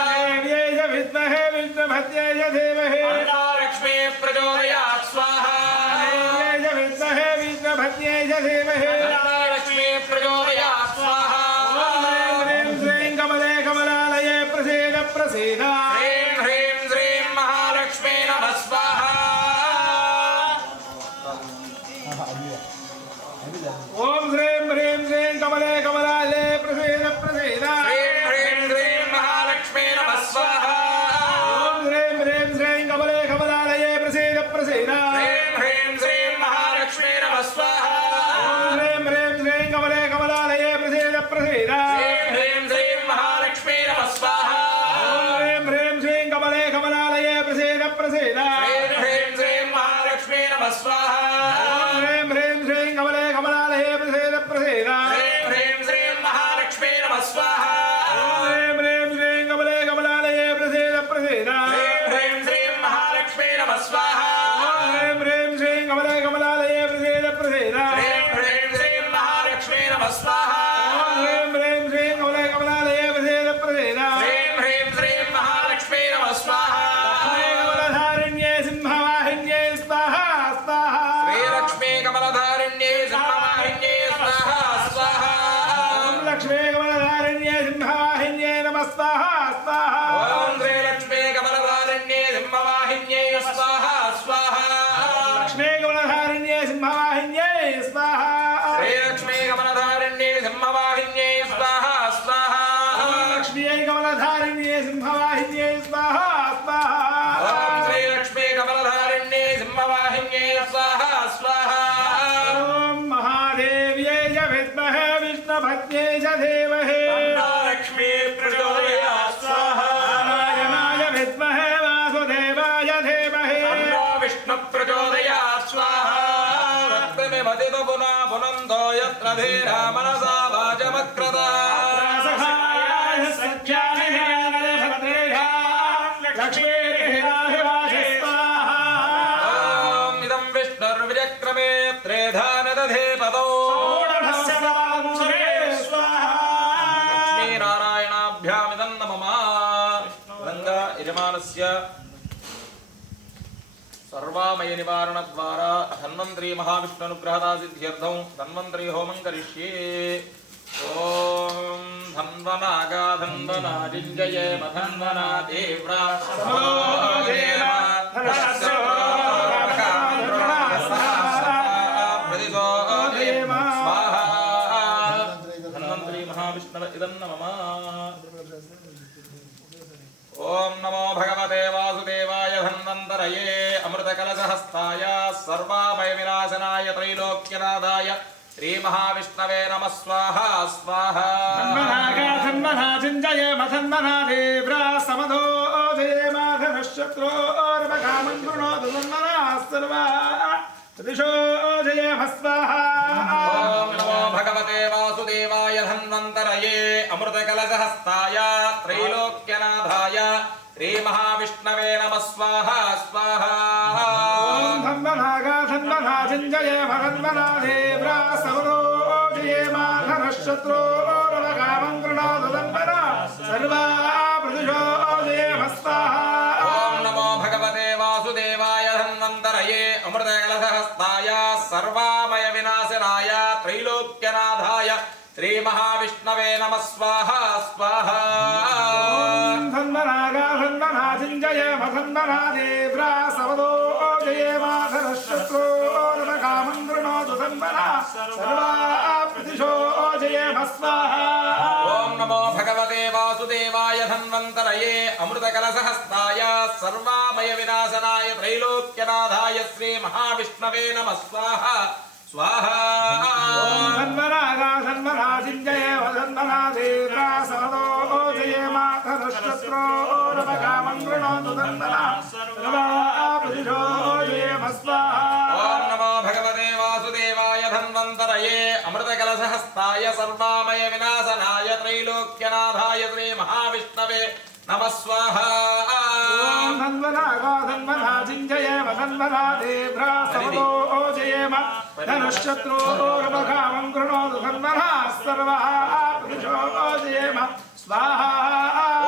देव्यै च विद्महे विष्णुपत्न्यै च धीमहि तन्नो लक्ष्मी प्रचोदयात् स्वाहा देव्यै च विद्महे विष्णुपत्न्यै च धीमहि तन्नो लक्ष्मी प्रचोदयात् स्वाहा ह्रीं ह्रीं श्रीं कमले कमलालये प्रसीद प्रसीद ह्रीं ह्रीं श्रीं महालक्ष्मी नमः स्वाहा ॐ ह्रीं ह्रीं श्रीं कमले कमलालये प्रसीद प्रसीद ह्रीं ह्रीं श्रीं महालक्ष्मी नमः स्वाहा ॐ ह्रीं ह्रीं श्रीं कमले कमलालये प्रसीद प्रसीद ह्रीं ह्रीं श्रीं महालक्ष्मी नमः स्वाहा ॐ ह्रीं ह्रीं श्रीं कमले कमलालये प्रसीद प्रसीद ह्रीं ह्रीं श्रीं महालक्ष्मी नमः स्वाहा ॐ ह्रीं ह्रीं श्रीं कमले कमलालये प्रसीद प्रसीद ह्रीं ह्रीं श्रीं महालक्ष्मी नमः स्वाहा ॐ ह्रीं ह्रीं श्रीं कमले कमलालये प्रसीद प्रसीद ह्रीं ह्रीं श्रीं महालक्ष्मी नमः स्वाहा ॐ ह्रीं ह्रीं श्रीं कमले कमलालये प्रसीद प्रसीद ह्रीं ह्रीं श्रीं महालक्ष्मी नमः स्वाहा ॐ ह्रीं ह्रीं श्रीं कमले कमलालये प्रसीद प्रसीद ह्रीं ह्रीं श्रीं महालक्ष्मी नमः स्वाहा ॐ ह्रीं ह्रीं श्रीं कमले कमलालये प्रसीद प्रसीद ह्रीं ह्रीं श्रीं महालक्ष्मी नमः स्वाहा कमलधारिण्ये सिंहवाहिन्ये स्वाहा स्वाहा श्रीलक्ष्मी कमलधारिण्ये सिंहवाहिन्ये स्वाहा स्वाहा ॐ लक्ष्मी कमलधारिण्ये सिंहवाहिन्ये नमः स्वाहा स्वाहा ॐ श्रीलक्ष्मी कमलधारिण्ये सिंहवाहिन्ये स्वाहा स्वाहा लक्ष्मी कमलधारिण्ये सिंहवाहिन्ये स्वाहा श्रीलक्ष्मी कमलधारिण्ये सिंहवाहिन्ये स्वाहा स्वाहा लक्ष्मी कमलधारिण्ये सिंहवाहिन्ये स्वाहा स्वाहा ॐ श्रीलक्ष्मी कमलधारिण्ये सिंहवाहिन्ये स्वाहा स्वाहा ॐ महादेव्यै च विद्महे विष्णुपत्न्यै च धीमहि तन्नो लक्ष्मी प्रचोदयात् स्वाहा नारायणाय विद्महे वासुदेवाय धीमहि तन्नो विष्णु प्रचोदयात् स्वाहा भक्तिमिमदितु पुनः पुनन्तो यत्र धीरा मनसा वाचमक्रता सखाय सख्याय लक्ष्मीर्हिराहिवासे स्वाहा ॐ इदं विष्णुर्विचक्रमे त्रेधा नदधे पदौ षोडशस्य पदं सुरे स्वाहा लक्ष्मीनारायणाभ्यामिदं नमः गङ्गा यजमानस्य सर्वामय निवारणद्वारा धन्वन्तरी महाविष्णुनुग्रहदा सिद्ध्यर्थं धन्वन्तरी होमं करिष्ये ॐ धन्वनागा धन्वनाजिञ्जय धन्वना देव्रा धन्वन्तरी महाविष्णव इदं नमः ॐ नमो भगवते वासुदेवाय धन्वन्तरये अमृतकलशहस्ताय सर्वाभयविनाशनाय त्रैलोक्यनाथाय श्रीमहाविष्णवे नमः स्वाहा स्वाहा धन्वनागा धन्वनाजिञ्जय मधन्वना देव्रा समधो जयमाधनश्चत्रोर्वकामं कृणोतु धन्वना सर्वा दिशो जयमस्वाहा ॐ नमो भगवते वासुदेवाय धन्वन्तरये अमृतकलशहस्ताय त्रैलोक्यनाथाय श्रीमहाविष्णवे नमः स्वाहा स्वाहा ॐ धन्वनागा धन्वनाजिञ्जय मधन्वना देव्रा समधो जयमाधनश्चत्रोर्वकामं कृणोतु धन्वना सर्वा दिशो जयमस्वाहा ॐ नमो भगवते वासुदेवाय धन्वन्तरये अमृतकलशहस्ताय सर्वामयविनाशनाय त्रैलोक्यनाथाय श्रीमहाविष्णवे नमः स्वाहा स्वाहा ॐ धन्वनागा धन्वनाजिञ्जय मधन्वना देव्रा समधो जयमाधनश्चत्रोर्वकामं कृणोतु धन्वना सर्वा दिशो जयमस्वाहा ॐ नमो भगवते वासुदेवाय धन्वन्तरये अमृतकलशहस्ताय सर्वामयविनाशनाय त्रैलोक्यनाथाय श्रीमहाविष्णवे नमः स्वाहा स्वाहा धन्वनागा धन्वनाजिञ्जय मधन्वना देव्रा समधो जयमाधनश्चत्रोर्वकामं कृणोतु धन्वना सर्वा दिशो जयमस्वाहा ॐ नमो भगवते कलशहस्ताय सर्वामय विनाशनाय त्रैलोक्यनाथाय श्री महाविष्णवे नमः स्वाहा धन्वनागा धन्वना जिञ्जयेम धन्वना देव्रा समदो ओजयेम धनुश्शत्रोर्मघामं कृणोतु धन्वना सर्वः पुरुषो ओजयेम स्वाहा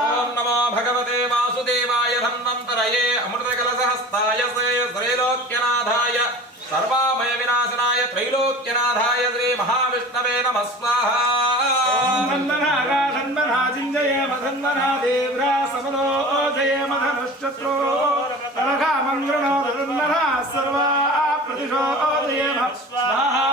ओम नमो भगवते वासुदेवाय धन्वन्तरये अमृतकलशहस्ताय त्रैलोक्यनाथाय सर्वामय विनाशनाय त्रैलोक्यनाथाय श्री महाविष्णवे नमः स्वाहा धन्वनागा धन्वना जिञ्जयेम धन्वना देव्रा समदो ओजयेम धनुश्शत्रोर्मघामं कृणोतु धन्वना सर्वः पुरुषो ओजयेम स्वाहा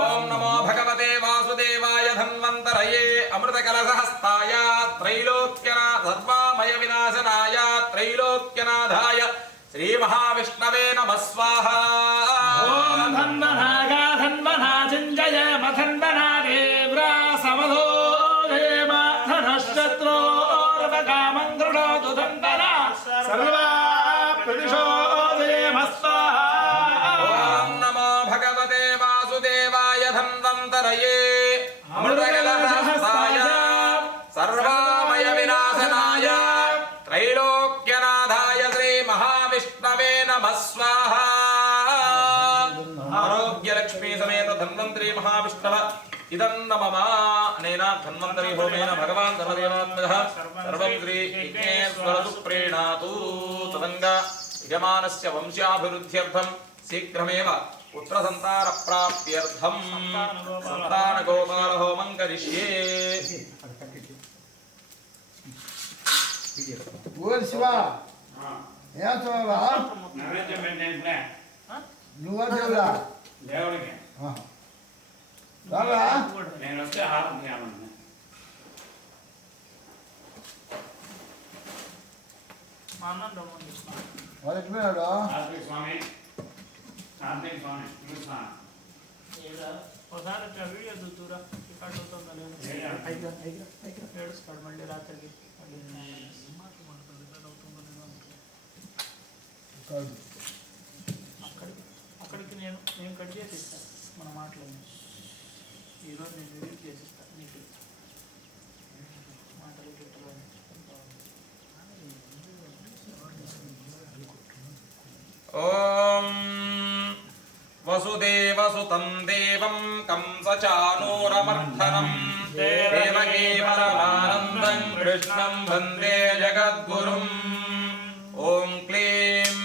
ओम नमो भगवते वासुदेवाय धन्वन्तरये अमृतकलशहस्ताय त्रैलोक्यनाथ सर्वामय विनाशनाय त्रैलोक्यनाथाय श्री महाविष्णवे नमः स्वाहा ओम धन्वनागा धन्वना जिञ्जयेम धन्वना देव्रा समदो ओजयेम धनुश्शत्रोर्मघामं कृणोतु धन्वना सर्वः पुरुषो ओजयेम स्वाहा ओम नमो भगवते वासुदेवाय धन्वन्तरये अमृतकलशहस्ताय सर्वामय विनाशनाय त्रैलोक्यनाथाय श्री महाविष्णवे नमः स्वाहा आरोग्यलक्ष्मी समेत धन्वन्तरी महाविष्णव इदं नमः अनेन धन्वन्तरी होमेन भगवान् सर्वदेवात्मकः सर्वं श्री विघ्नेश्वरसु प्रीणातु तदङ्ग यजमानस्य वंशाभिवृद्ध्यर्थं शीघ्रमेव पुत्रसन्तानप्राप्त्यर्थं सन्तानगोपालहोमं करिष्ये ఓరి శివ ఏం చూడాలా నైవేద్యం పెట్టేంటే నువ్వా దేవుడా దేవుడికి రాలా నేను వస్తే హారం చేయాలన్నా వాళ్ళు ఎట్లున్నాడు కార్తీక స్వామి కార్తీక స్వామి చూస్తాను ఒకసారి వీడియో చూతురా రికార్డ్ అవుతుందా లేదు ఏడుస్తాడు మళ్ళీ రాత్రికి అక్కడికి నేను కట్ చేసి ఇస్తాను మన మాటలు ఈరోజు నేను ఎడిట్ చేసి ఇస్తాను నీకు మాటలు గిట్టలు ఓం వసుదేవసుతం దేవం కంసచానూరమర్ధనం దేవకీ పరమానందం కృష్ణం వందే జగద్గురుం ఓం క్లీం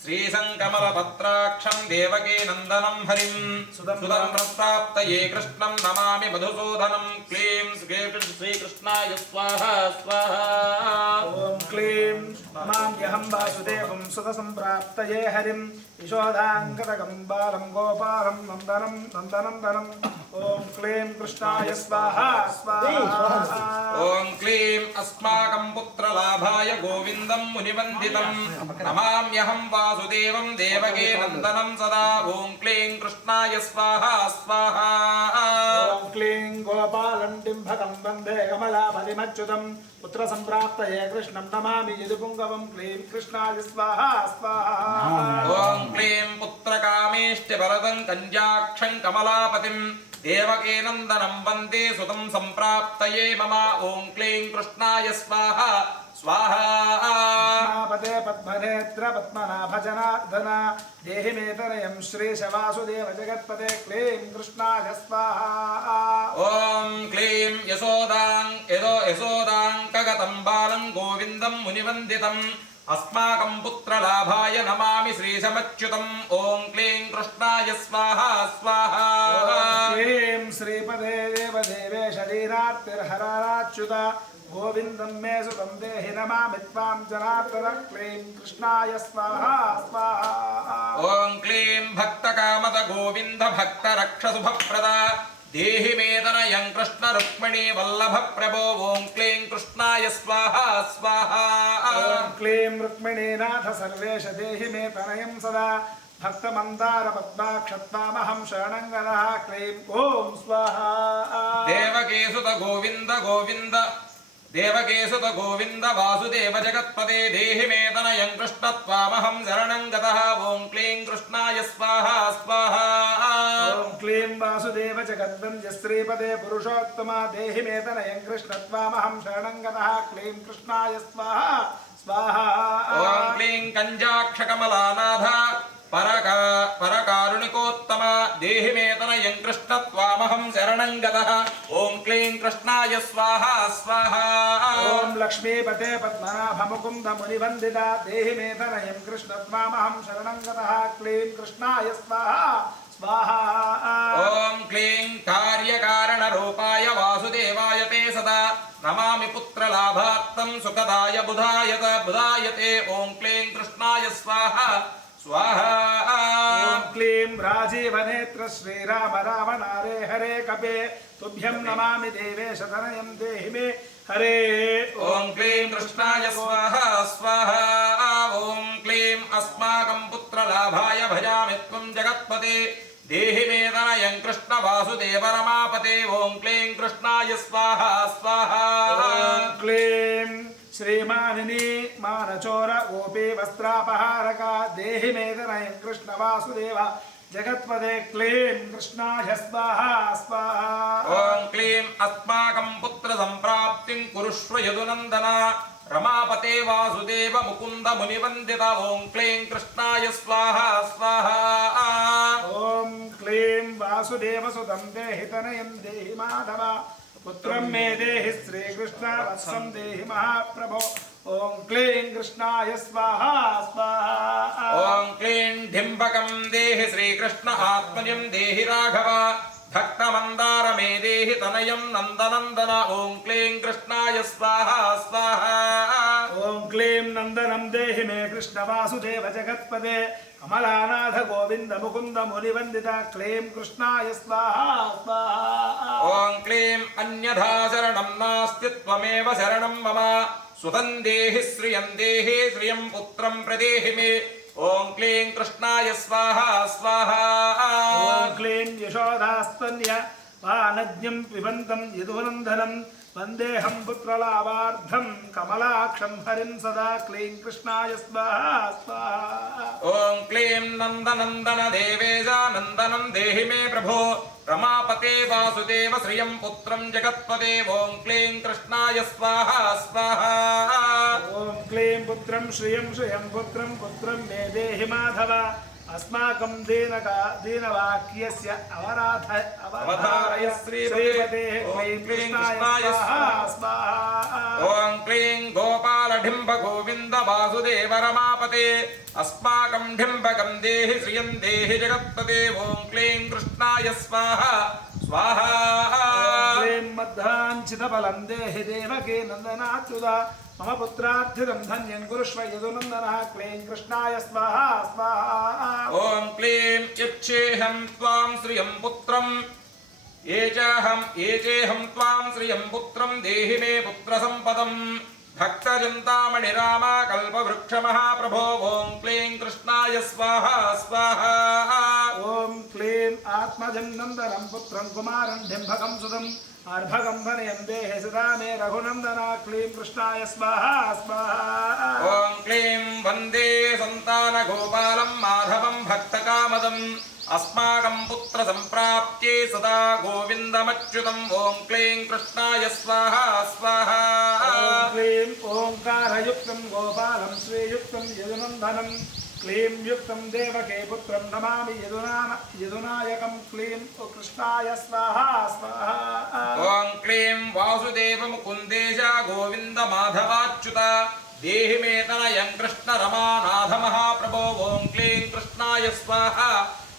శ్రీశంకమలపత్రాక్షం దేవకీ నందనం హరిం సుతం ప్రప్రాప్తయే కృష్ణం నమామి మధుసూదనం క్లీం శ్రీకృష్ణాయ స్వాహా స్వాహా ఓం క్లీం మామ్యహం వాసుదేవం సుతసంప్రాప్తయే హరిం యశోదాంకటకం బాలం గోపాలం నందనం నందనందనం ఓం క్లీం కృష్ణాయ స్వాహా స్వాహా ఓం క్లీం అస్మాకం పుత్రలాభాయ గోవిందం మునివందితం నమామ్యహం వాసుదేవం దేవకీ నందనం సదా ఓం క్లీం కృష్ణాయ స్వాహా స్వాహా ఓం క్లీం గోపాలం డింభకం వందే కమలాపతిమచ్యుతం పుత్ర సంప్రాప్తయే కృష్ణం నమామి యదుపుంగవం క్లీం కృష్ణాయ స్వాహా స్వాహా ఓం క్లీం పుత్రకామేష్టివరదం కంజాక్షం కమలాపతిం దేవకీ నందనం వందే సుతం సంప్రాప్తయే మమ ఓం క్లీం కృష్ణాయ స్వాహా స్వాహా పదే పద్మనేత్ర పద్మనాభ జనార్దన దేహి మే తనయం శ్రీశ వాసుదేవ జగత్పదే క్లీం కృష్ణాయ స్వాహా ఓం క్లీం యశోదాంకగతం బాలం గోవిందం మునివందితం అస్మాకం పుత్రలాభాయ నమామి శ్రీశమచ్యుతం ఓం క్లీం కృష్ణాయ స్వాహా స్వాహా క్లీం శ్రీపదే దేవదేవేశ దీనార్తిర్హరాచ్యుత గోవిందం మే సుతం దేహి నమామి త్వాం జనార్దన క్లీం కృష్ణాయ స్వాహా స్వాహా ఓం క్లీం భక్తకామద గోవింద భక్త రక్షసుభప్రద దేహి మేదనయం కృష్ణ రుక్మిణీ వల్లభ ప్రభో ఓం క్లీం కృష్ణాయ స్వాహా స్వాహా ఓం క్లీం రుక్మిణీనాథ సర్వేష దేహి మే తనయం సదా భక్తమందార పద్మాక్షత్వామహం శరణంగదః క్లీం ఓం స్వాహా దేవకేసుత గోవింద గోవింద దేవకేసుత గోవింద వాసుదేవ జగత్పదే దేహి మేదనయం కృష్ణత్వామహం శరణం గతః ఓం క్లీం కృష్ణాయ స్వాహా స్వాహా ఓం క్లీం वासुदेव जगद्वन्द्य श्रीपदे पुरुषोत्तमा देहि मे तनयं कृष्णत्वामहं शरणं गतः क्लीं कृष्णाय स्वाहा स्वाहा ఓం క్లీం కంజాక్షకమలానాథ పరకారుణికోత్తమ దేహి మే తనయం కృష్ణత్వామహం శరణం గతః ఓం క్లీం కృష్ణాయ స్వాహా స్వాహా ओम लक्ष्मीपते पद्मनाभ मुकुंद मुनिवंदिता देहि मे तनयं कृष्णत्वामहं शरणं गतः क्लीं कृष्णाय स्वाहा स्वाहा ఓం క్లీం కార్యకారణ రూపాయ వాసుదేవాయ తే సదా నమామి పుత్రలాభార్థం సుఖదాయ బుధాయతే ఓం క్లీం కృష్ణాయ స్వాహా స్వాహా ओम क्लीं राजीवनेत्र श्रीराम रावणारे हरे कपे तुभ्यं नमामि देवेश तनयं देहि मे हरे ఓం క్లీం కృష్ణాయ స్వాహా స్వాహా ఓం క్లీం అస్మాకం పుత్రలాభాయ భజామి త్వం జగత్పతే దేహి మే తనయం కృష్ణ వాసుదేవ రమాపతే ఓం క్లీం కృష్ణాయ స్వాహా స్వాహా ओम क्लीं श्रीमानिनी मानचोर गोपी वस्त्रापहारका देहि मे तनयं कृष्ण वासुदेव जगत्पदे क्लीं कृष्णाय स्वाहा स्वाहा ఓం క్లీం అస్మాకం పుత్ర సంప్రాప్తిం కురుష్వ యదునందన రమాపతే వాసుదేవ ముకుంద మునివందిత ఓం క్లీం కృష్ణాయ స్వాహా స్వాహా ओम क्लीं वासुदेवसुतं देहि तनयं देहि माधव पुत्रं मे देहि श्रीकृष्ण वत्सं देहि महाप्रभो ओम क्लीं कृष्णाय स्वाहा स्वाहा ఓం క్లీం డింబకం దేహి శ్రీకృష్ణ ఆత్మజం దేహి రాఘవ భక్తమందార మే దేహి తనయం నందనందన ఓం క్లీం కృష్ణాయ స్వాహా స్వాహా ओम क्लीं नंदनं देहि मे कृष्ण वासुदेव जगत्पदे कमलानाथ गोविंद मुकुंद मुनिवंदिता क्लीं कृष्णाय स्वाहा स्वाहा ఓం క్లీం అన్యథా శరణం నాస్తి త్వమేవ శరణం మమ సుతం దేహి శ్రియం పుత్రం ప్రదేహి మే ఓం క్లీం కృష్ణాయ స్వాహా స్వాహా ओम क्लीं यशोदास्तन्य पानज्ञं पिबन्तं यदुनन्दनं वन्देऽहं पुत्रलाभार्थं कमलाक्षं हरिं सदा क्लीं कृष्णाय स्वाहा स्वाहा ఓం క్లీం నందనందన దేవేశానందనం దేహి మే ప్రభో రమాపతే వాసుదేవ శ్రియం పుత్రం జగత్పదే ఓం క్లీం కృష్ణాయ స్వాహా స్వాహా ओम क्लीं पुत्रं श्रियं पुत्रं पुत्रं मे देहि माधव अस्माकं दीनवाक्यस्य अवधारय श्रीपते क्लीं कृष्णाय स्वाहा स्वाहा ఓం క్లీం గోపాల డింబ గోవింద వాసుదేవ రమాపతే అస్మాకం డింబకం దేహి శ్రియం దేహి జగత్పదే ఓం క్లీం కృష్ణాయ స్వాహా స్వాహా क्लीं मध्वाञ्छितबलं देहि देवकी नन्दनाच्युता मम पुत्रार्थितं धन्यं कुरुष्व यदुनन्दनः क्लीं कृष्णाय स्वाहा स्वाहा ఓం క్లీం యచ్చేహం త్వాం శ్రియం పుత్రం ఏచేహం త్వాం శ్రియం పుత్రం దేహి మే పుత్ర సంపదం భక్తచింతామణి రామ కల్పవృక్ష మహాప్రభో ఓం క్లీం కృష్ణాయ స్వాహా స్వాహా ओम क्लीं आत्मजं नन्दनं पुत्रं कुमारं डिम्भकं सुतं अर्भकं धनयं देहि सदा मे रघुनन्दना क्लीं कृष्णाय स्वाहा स्वाहा ఓం క్లీం వందే సంతాన గోపాలం మాధవం భక్తకామదం అస్మాకం పుత్ర సంప్రాప్త్యే సదా గోవిందమచ్యుతం ఓం క్లీం కృష్ణాయ స్వాహా స్వాహా ओम क्लीं ओंकारयुक्तं गोपालं श्रीयुक्तं यदुनन्दनं क्लीं युक्तं देवके पुत्रं नमामि यदुनायकं क्लीं कृष्णाय स्वाहा स्वाहा ఓం క్లీం వాసుదేవ ముకుందేశ గోవింద మాధవాచ్యుత దేహి మే తనయం కృష్ణ రమానాథ మహాప్రభో ఓం క్లీం కృష్ణాయ స్వాహా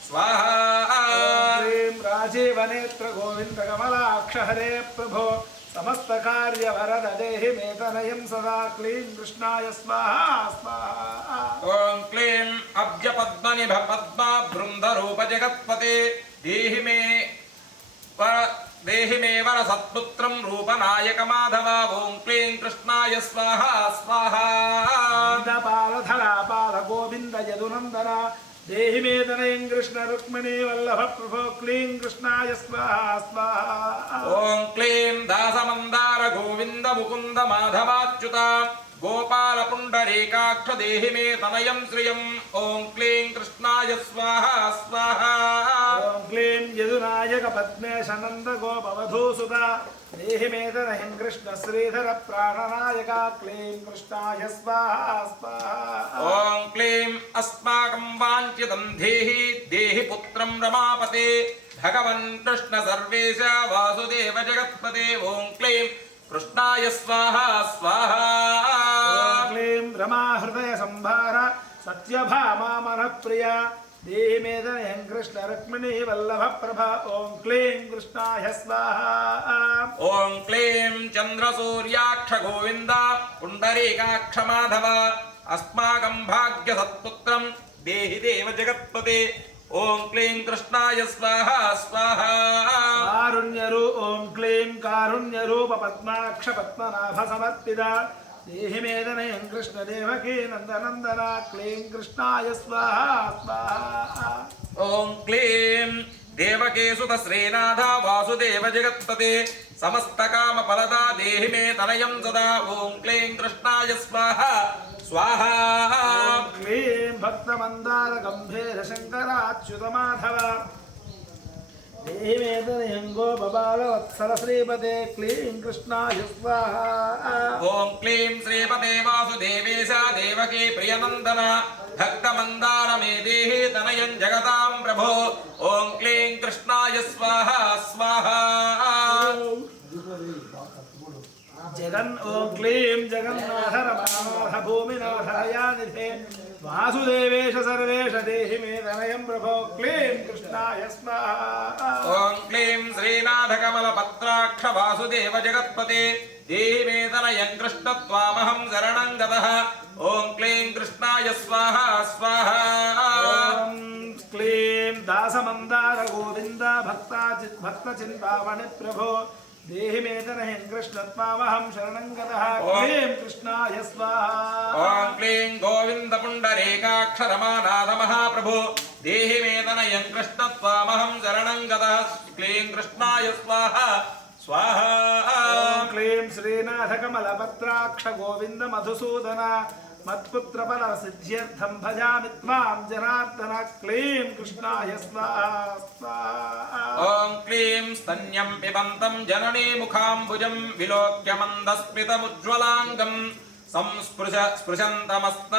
స్వాహా क्लीं राजीवनेत्र गोविंद कमलाक्ष हरे प्रभो समस्त कार्य वरद देहि मे तनयं सदा क्लीं कृष्णाय स्वाहा स्वाहा ఓం క్లీం అబ్జ పద్మనిభ పద్మ బృంద రూప జగత్పతే దేహి మే వర సత్పుత్రం రూపనాయక మాధవ ఓం క్లీం కృష్ణాయ స్వాహా స్వాహా पाल गोविंद यदुनंदन देहि मे तनयं कृष्ण रुक्मिणी वल्लभ प्रभो क्लीं कृष्णाय स्वाहा स्वाहा ఓం క్లీం దాసమందార గోవింద ముకుంద మాధవాచ్యుత గోపాల పుండరీకాక్ష దేహి మే తనయం శ్రియం ఓం క్లీం కృష్ణాయ స్వాహా స్వాహా ओम क्लीं यदुनायक पद्मेश नंद गोपवधूसुता देहि मे तनहिं कृष्ण श्रीधर प्राणनायक क्लीं कृष्णाय स्वाहा स्वाहा ॐ क्लीं अस्माकं वाञ्छितं देहि देहि पुत्रं रमापते भगवन् कृष्ण सर्वेश वासुदेव जगत्पते ॐ क्लीं कृष्णाय स्वाहा स्वाहा क्लीं रमा हृदय संभार सत्यभामा मनःप्रिया देहि मे तनहिं कृष्ण रुक्मिणी वल्लभ प्रभा ॐ क्लीं कृष्णाय स्वाहा ॐ क्लीं चन्द्रसूर्याक्ष गोविन्द पुण्डरीकाक्ष माधव अस्माकं भाग्यसत्पुत्रं देहि देव जगत्पते ॐ क्लीं कृष्णाय स्वाहा स्वाहा कारुण्यरू ॐ क्लीं कारुण्यरूप पद्माक्ष पद्मनाभ समर्पिता देहि मे तनयं कृष्ण देवकी नन्दनन्दना क्लीं कृष्णाय स्वाहा स्वाहा ॐ क्लीं देवकेसुत श्रीनाथ वासुदेव जगत्पते समस्तकामफलदा देहि मे तनयं सदा ॐ क्लीं कृष्णाय स्वाहा स्वाहा क्लीं भक्तमन्दार गम्भीर शङ्कराच्युत माधव देहि मे तनयं गोपबाल वत्सल श्रीपते क्लीं कृष्णाय स्वाहा ॐ क्लीं श्रीपते वासुदेवेश देवकी प्रियनन्दन भक्तमन्दार मे देहि तनयं जगतां प्रभो ॐ क्लीं कृष्णाय स्वाहा स्वाहा जगन् ॐ क्लीं जगन्नाथ रमानाथ भूमिनाथ हयानिधे वासुदेवेश सर्वेश देहि मे तनयं प्रभो क्लीं कृष्णाय स्वाहा ॐ क्लीं श्रीनाथ कमलपत्राक्ष वासुदेव जगत्पते देहि मे तनयं कृष्ण त्वामहं शरणं गतः ॐ क्लीं कृष्णाय स्वाहा स्वाहा ॐ क्लीं दासमन्दार गोविन्द भक्तचिन्तामणि प्रभो देहि मे तनयं कृष्ण त्वामहं शरणं गतः क्लीं कृष्णाय स्वाहा ॐ क्लीं गोविन्द पुण्डरीकाक्ष रमानाथ महाप्रभो देहि मे तनयं कृष्ण त्वामहं शरणं गतः क्लीं कृष्णाय स्वाहा स्वाहा ॐ क्लीं श्रीनाथ कमलपत्राक्ष गोविन्द मधुसूदन मत्पुत्रफल सिद्ध्यर्थं भजामि त्वां जनार्दन क्लीं कृष्णाय स्वाहा स्वाहा ॐ क्लीं स्तन्यं पिबन्तं जननी मुखाम्बुजं विलोक्य मन्दस्मितमुज्ज्वलाङ्गं संस्पृश स्पृशन्तमस्त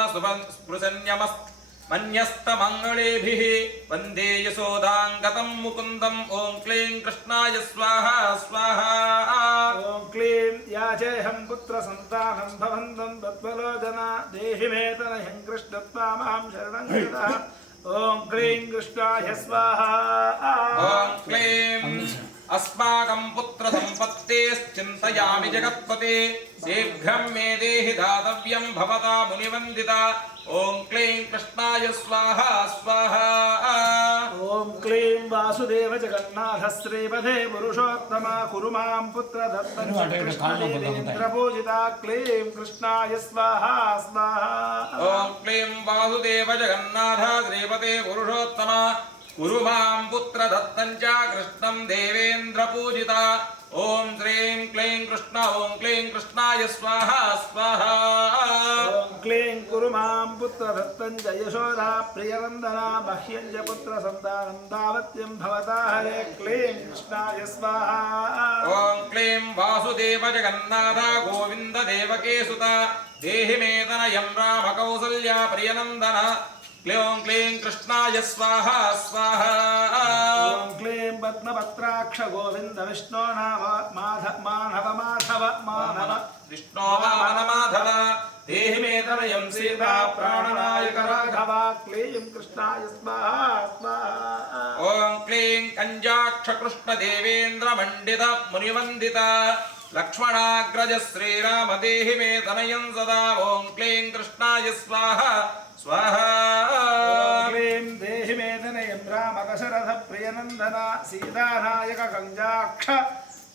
स्पृशन्यमन्यस्तमङ्गलेभिः वन्दे यशोदाङ्गतं मुकुन्दं ॐ क्लीं कृष्णाय स्वाहा स्वाहा ॐ क्लीं याचेऽहं पुत्रसन्तानं भवन्तं तत्त्वलोचना देहि मे तनयं कृष्ण त्वामहं शरणं गतः ॐ क्लीं कृष्णाय स्वाहा ॐ क्लीं अस्माकं पुत्रसम्पत्तेश्चिन्तयामि जगत्पते शीघ्रं मे देहि दातव्यं भवता मुनिवन्दिता ॐ क्लीं कृष्णाय स्वाहा स्वाहा ॐ क्लीं वासुदेव जगन्नाथ श्रीपदे पुरुषोत्तम कुरु मां पुत्रदत्तं कृष्णदेवेन्द्रपूजिता क्लीं कृष्णाय स्वाहा स्वाहा ॐ क्लीं वासुदेव जगन्नाथ श्रीपते पुरुषोत्तम कुरु मां पुत्रदत्तं च कृष्णं देवेन्द्रपूजिता ॐ श्रीं क्लीं कृष्ण ॐ क्लीं कृष्णाय स्वाहा स्वाहा ॐ क्लीं कुरु मां पुत्रदत्तं च यशोदा प्रियनन्दना मह्यं च पुत्रसन्तानं दावत्यं भवता हरे क्लीं कृष्णाय स्वाहा ॐ क्लीं वासुदेव जगन्नाथ गोविन्द देवकेसुत देहि मे तनयं रामकौसल्या प्रियनन्दन क्लीं क्लीं कृष्णाय स्वाहा स्वाहा ॐ क्लीं पद्मपत्राक्ष गोविन्द विष्णो नाम माधव विष्णो वामन माधव देहि मे तनयं सीता प्राणनायक राघव क्लीं कृष्णाय स्वाहा स्वाहा ॐ क्लीं कञ्जाक्ष कृष्ण देवेन्द्र मण्डित मुनिवन्दित लक्ष्मणाग्रज श्रीराम देहि मे तनयं सदा ॐ क्लीं कृष्णाय स्वाहा स्वाहा क्लीं देहि मे तनयं राम दशरथ प्रियनन्दन सीतानायक कञ्जाक्ष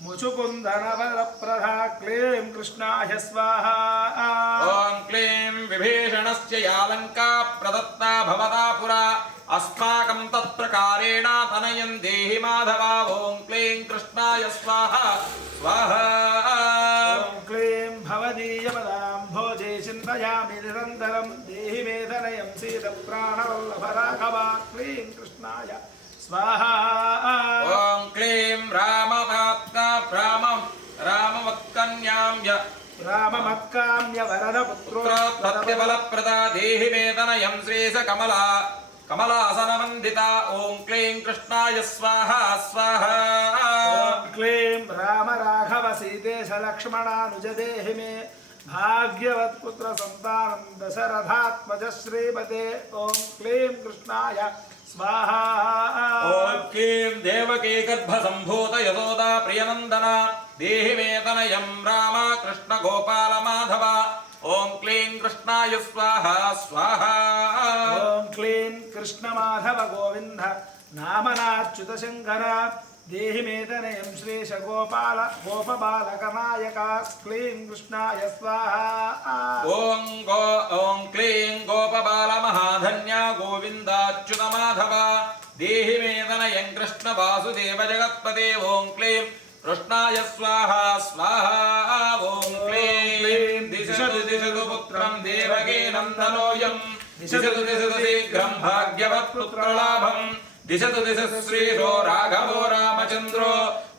मुचुकुन्दन वरप्रधा क्लीं कृष्णाय स्वाहा ॐ क्लीं विभीषणस्य यालङ्का प्रदत्ता भवता पुरा अस्माकं तत्प्रकारेण तनयं देहि माधव ॐ क्लीं कृष्णाय स्वाहा स्वाहा ॐ क्लीं भवदीयपदाम्भोजे चिन्तयामि निरन्तरं देहि मे तनयं सीतप्राणवल्लभ राघव क्लीं कृष्णाय स्वाहा ॐ क्लीं रामवत्कन्यां राममत्काम्य वरदपुत्रो पुत्रोत्पत्तिफलप्रदा देहि मे तनयं श्रीशकमला कमलासनवन्दिता ॐ क्लीं कृष्णाय स्वाहा स्वाहा ॐ क्लीं राम राघव सीतेश लक्ष्मणानुज देहि मे भाग्यवत्पुत्र संतानं दशरथात्मज श्रीमते ॐ क्लीं कृष्णाय स्वाहा ॐ क्लीं देवकी गर्भसम्भूत यशोदा प्रियनन्दना देहि मे तनयं राम कृष्ण गोपाल माधव ॐ क्लीं कृष्णाय स्वाहा स्वाहा ॐ क्लीं कृष्ण माधव गोविन्द नामनाच्युत शङ्कर देहि मे तनयं श्रीश गोपाल गोपबालकनायक क्लीं कृष्णाय स्वाहा ॐ क्लीं गोपबाल महाधन्या गोविन्दाच्युत माधव देहि मे तनयं कृष्ण वासुदेव जगत्पते ॐ क्लीं कृष्णाय स्वाहा स्वाहा ॐ क्लीं दिशतु दिशतु पुत्रं देवकी नन्दनोऽयं दिशतु दिशतु शीघ्रं भाग्यवत्पुत्रलाभं दिशतु दिशतु श्रीरो राघवो रामचन्द्रो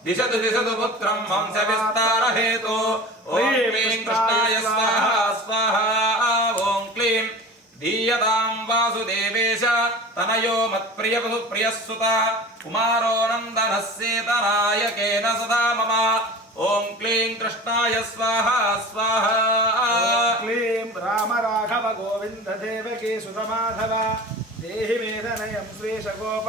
दिशतु दिशतु पुत्रं वंशविस्तारहेतो ॐ क्लीं कृष्णाय स्वाहा स्वाहा ॐ क्लीं दीयतां वासुदेवेश तनयो मत्प्रियः सुता कुमारो नन्दनस्येतनायकेन सदा मम ॐ क्लीं कृष्णाय स्वाहा स्वाहा क्लीं राम राघव गोविन्द देवकी सुतमाधव देहि मे तनयं श्रीश गोप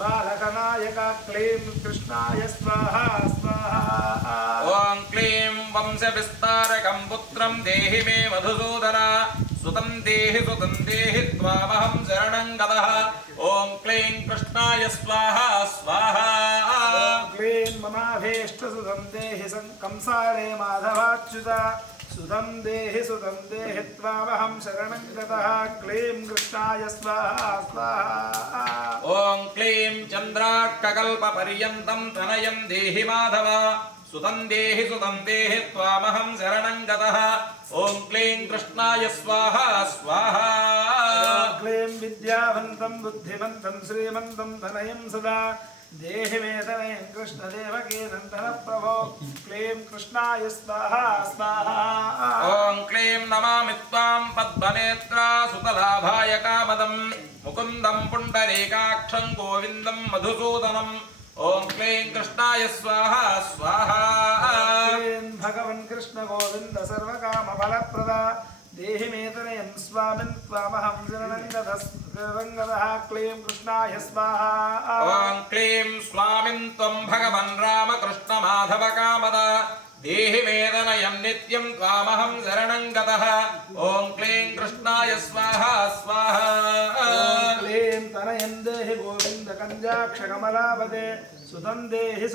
बालकनायक क्लीं कृष्णाय स्वाहा स्वाहा ॐ क्लीं वंशविस्तारकं पुत्रं देहि मे मधुसूदन सुतं देहि त्वामहं शरणं गतः ॐ क्लीं कृष्णाय स्वाहा स्वाहा क्लीं ममाभीष्टसुतं देहि कंसारे माधवाच्युत सुतं देहि त्वामहं शरणं गतः क्लीं कृष्णाय स्वाहा स्वाहा ॐ क्लीं चन्द्रार्ककल्पपर्यन्तं तनयं देहि माधव सुतं देहि त्वामहं शरणं गतः ॐ क्लीं कृष्णाय स्वाहा स्वाहा क्लीं विद्यावन्तं बुद्धिमन्तं श्रीमन्तं तनयं सदा देहि मे तनयं कृष्णदेवकी नन्दनप्रभो क्लीं कृष्णाय स्वाहा स्वाहा ॐ क्लीं नमामि त्वां पद्मनेत्रा सुतलाभाय कामदं मुकुन्दं पुण्डरीकाक्षं गोविन्दं मधुसूदनम् ॐ क्लीं कृष्णाय स्वाहा स्वाहा क्लीं भगवन् कृष्ण गोविन्द सर्वकामफलप्रदा देहि मे तनयं स्वामिन् त्वामहं शरणं गतः क्लीं कृष्णाय स्वाहा ॐ क्लीं स्वामिन् त्वं भगवन् रामकृष्ण माधव कामद देहि मे तनयं नित्यं त्वामहं शरणं गतः ॐ क्लीं कृष्णाय स्वाहा स्वाहा क्लीं तनयं देहि गोविन्द कञ्जाक्षकमलापदे सुतं देहि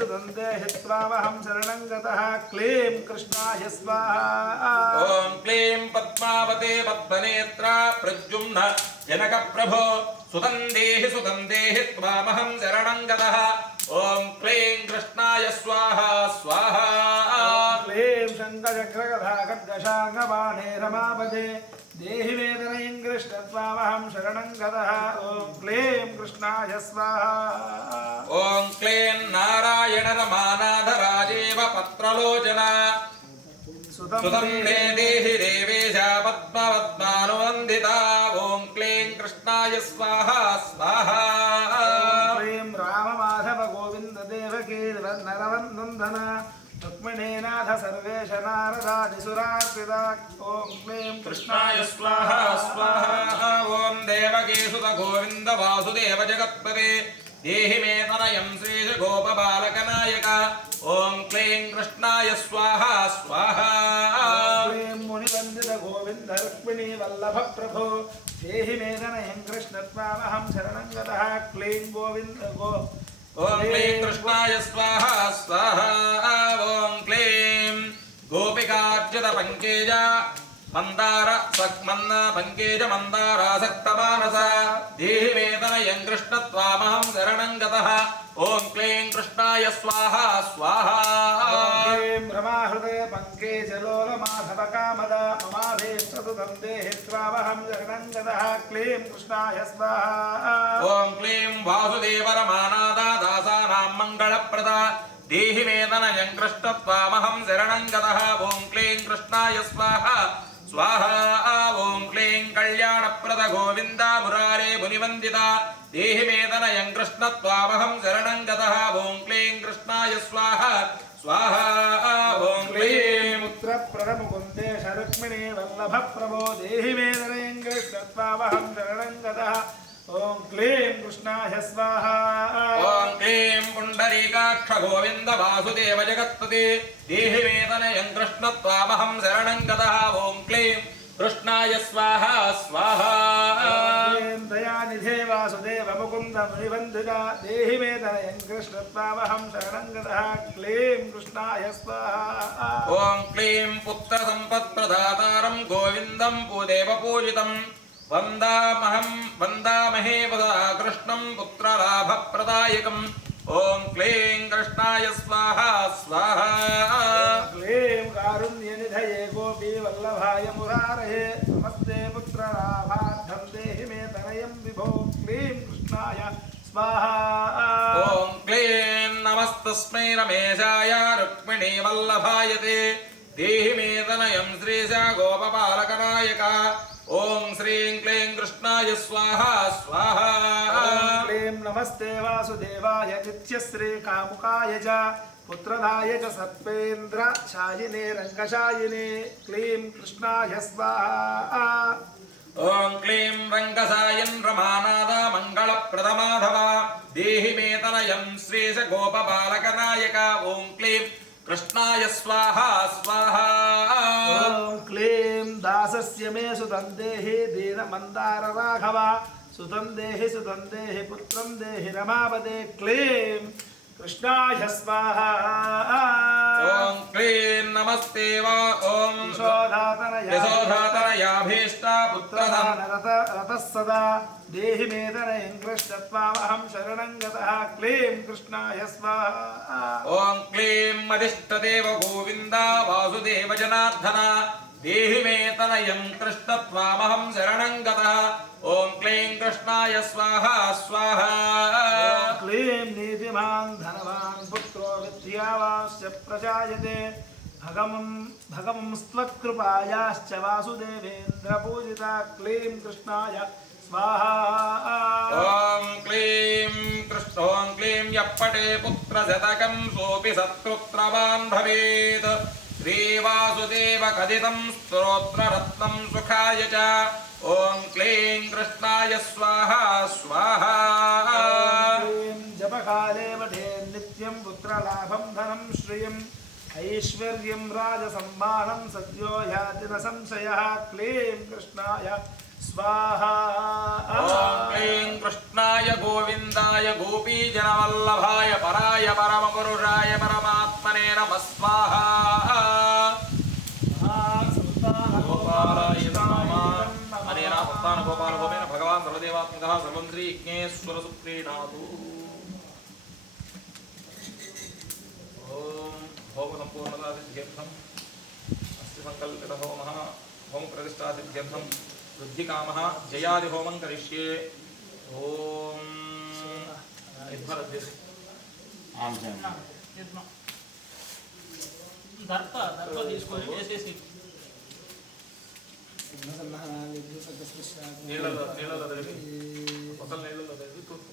त्वामहं शरणं गतः क्लीं कृष्णाय स्वाहा ॐ क्लीं पद्मावते पद्मनेत्रा प्रद्युम्न जनकप्रभो सुतं देहि त्वामहं शरणं गतः ॐ क्लीं कृष्णाय स्वाहा स्वाहा क्लीं शङ्खचक्रगधा खड्गशाङ्गबाणे रमापदे देहि मे तनयं कृष्ण त्वामहं शरणं गतः ॐ क्लीं कृष्णाय स्वाहा ॐ क्लीं नारायण रमानाथराजेव पत्रलोचना सुतं मे देहि देवेश पद्मवद्मानुवन्दिता ॐ क्लीं कृष्णाय स्वाहा स्वाहा क्लीं राममाधव गोविन्द देवकी नरवन्दन रुक्मिणीनाथ सर्वेश नारदादिसुरार्पिता ॐ क्लीं कृष्णाय स्वाहा स्वाहा ॐ देवकीसुत गोविन्द वासुदेव जगत्पते देहि मे तनयं श्रीश गोपबालकनायक ॐ क्लीं कृष्णाय स्वाहा स्वाहा क्लीं मुनिवन्दित गोविन्द रुक्मिणी वल्लभ प्रभो देहि मे तनयं कृष्ण त्वामहं शरणं गतः क्लीं गोविन्द ॐ क्लीं कृष्णाय स्वाहा स्वाहा ॐ क्लीं गोपिकार्चित पङ्केज मंदार सक्मन्ना पंकेज मंदारासक्तमानस देहि मे तनयं कृष्ण त्वामहं शरणं गतः ओं क्लीं कृष्णाय स्वाहा स्वाहा क्लीं रमाहृदय पंकेज लोल माधव कामद ममाभीष्टसुतं देहि त्वामहं शरणं गतः क्लीं कृष्णाय स्वाहा ओं क्लीं वासुदेव रमानाथ प्रदा देहि मे तनयं कृष्णत्वामहं शरणं गतः ॐ क्लीं कृष्णाय स्वाहा स्वाहा ॐ क्लीं कल्याणप्रद गोविन्द मुरारे मुनिवन्दिता देहि मे तनयं कृष्णत्वामहं शरणं गतः ॐ क्लीं कृष्णाय स्वाहा स्वाहा ॐ क्लीं पुत्र प्रदमुकुन्दे शरुक्मिणी वल्लभ प्रभो देहि मे तनयं कृष्णत्वामहं शरणं गतः ॐ क्लीं कृष्णाय स्वाहा ॐ क्लीं पुण्डरीकाक्ष गोविन्द वासुदेव जगत्पते देहि मे तनयं कृष्णत्वामहं शरणं गतः ॐ क्लीं कृष्णाय स्वाहा स्वाहा दयानिधे वासुदेव मुकुन्द मुनिवन्दिता देहि मे तनयं कृष्णत्वामहं शरणं गतः क्लीं कृष्णाय स्वाहा ॐ क्लीं पुत्रसम्पत्प्रदातारं गोविन्दं देवपूजितं वन्दामहे वदा कृष्णं पुत्रलाभप्रदायकम् ॐ क्लीं कृष्णाय स्वाहा स्वाहा क्लीं कारुण्यनिधये गोपी वल्लभाय मुरारहे नमस्ते पुत्रलाभार्थं देहि मे तनयं विभो क्लीं कृष्णाय स्वाहा ॐ क्लीं नमस्तस्मै रमेशाय रुक्मिणी वल्लभाय ते देहि मे तनयं श्रीशा गोपबालकनायक ॐ श्रीं क्लीं कृष्णाय स्वाहा स्वाहा क्लीं नमस्ते वासुदेवाय नित्यश्री कामुकाय च पुत्रदाय च सर्पेन्द्र शायिने रङ्गशायिने क्लीं कृष्णाय स्वाहा ॐ क्लीं रङ्गसायन् रमानाद मङ्गलप्रदमाधव देहि मे तनयं श्रीश गोपबालकनायक ॐ क्लीं कृष्णाय स्वाहा स्वाहा ॐ क्लीं दासस्य मे सुतं देहि दीनमन्दार राघव सुतं देहि पुत्रं देहि रमापदे क्लीं कृष्णाय स्वाहा ॐ क्लीं नमस्ते वा ॐ यशोधातनयाभीष्ट पुत्रधन रतः सदा देहि मे तनयं कृष्णत्वामहं शरणं गतः क्लीं कृष्णाय स्वाहा ॐ क्लीं मदिष्टदेव गोविन्द वासुदेव जनार्दन देहि मे तनयं कृष्णत्वामहं शरणं गतः ॐ क्लीं कृष्णाय स्वाहा स्वाहा क्लीं नीतिमान् धनवान् पुत्रो विद्यावांश्च प्रजायते भगवं स्वकृपायाश्च वासुदेवेन्द्र पूजिता क्लीं कृष्णाय स्वाहा ॐ क्लीं यप्पटे पुत्रशतकं सोऽपि सत्पुत्रवान् भवेत् श्रीवासुदेव कथितं स्तोत्ररत्नं सुखाय च ॐ क्लीं कृष्णाय स्वाहा स्वाहा क्लीं जपकाले वठे नित्यं पुत्रलाभं धनं श्रियम् ऐश्वर्यं राजसम्मानं सद्यो याति न संशयः क्लीं कृष्णाय स्वाहा ॐ क्लीं कृष्णाय गोविन्दाय गोपीजनवल्लभाय पराय परमपुरुषाय परमात्मने नमः स्वाहा गोपालाय नमः अनेन उत्तानगोपालभूमेन भगवान् सर्वदेवात्मकः सर्वं श्रीयज्ञेश्वरसुप्रीणातु ॐ होमसम्पूर्णतासिद्ध्यर्थम् अस्य सङ्कल्पितः होमः होमप्रतिष्ठासिद्ध्यर्थं वृद्धिकामः जयादिहोमं करिष्ये ॐ यद्भरद्यते దర్ప తీసుకొని వేసేసి నీళ్ళలో తడిపి అసలు నీళ్ళలో తడిపి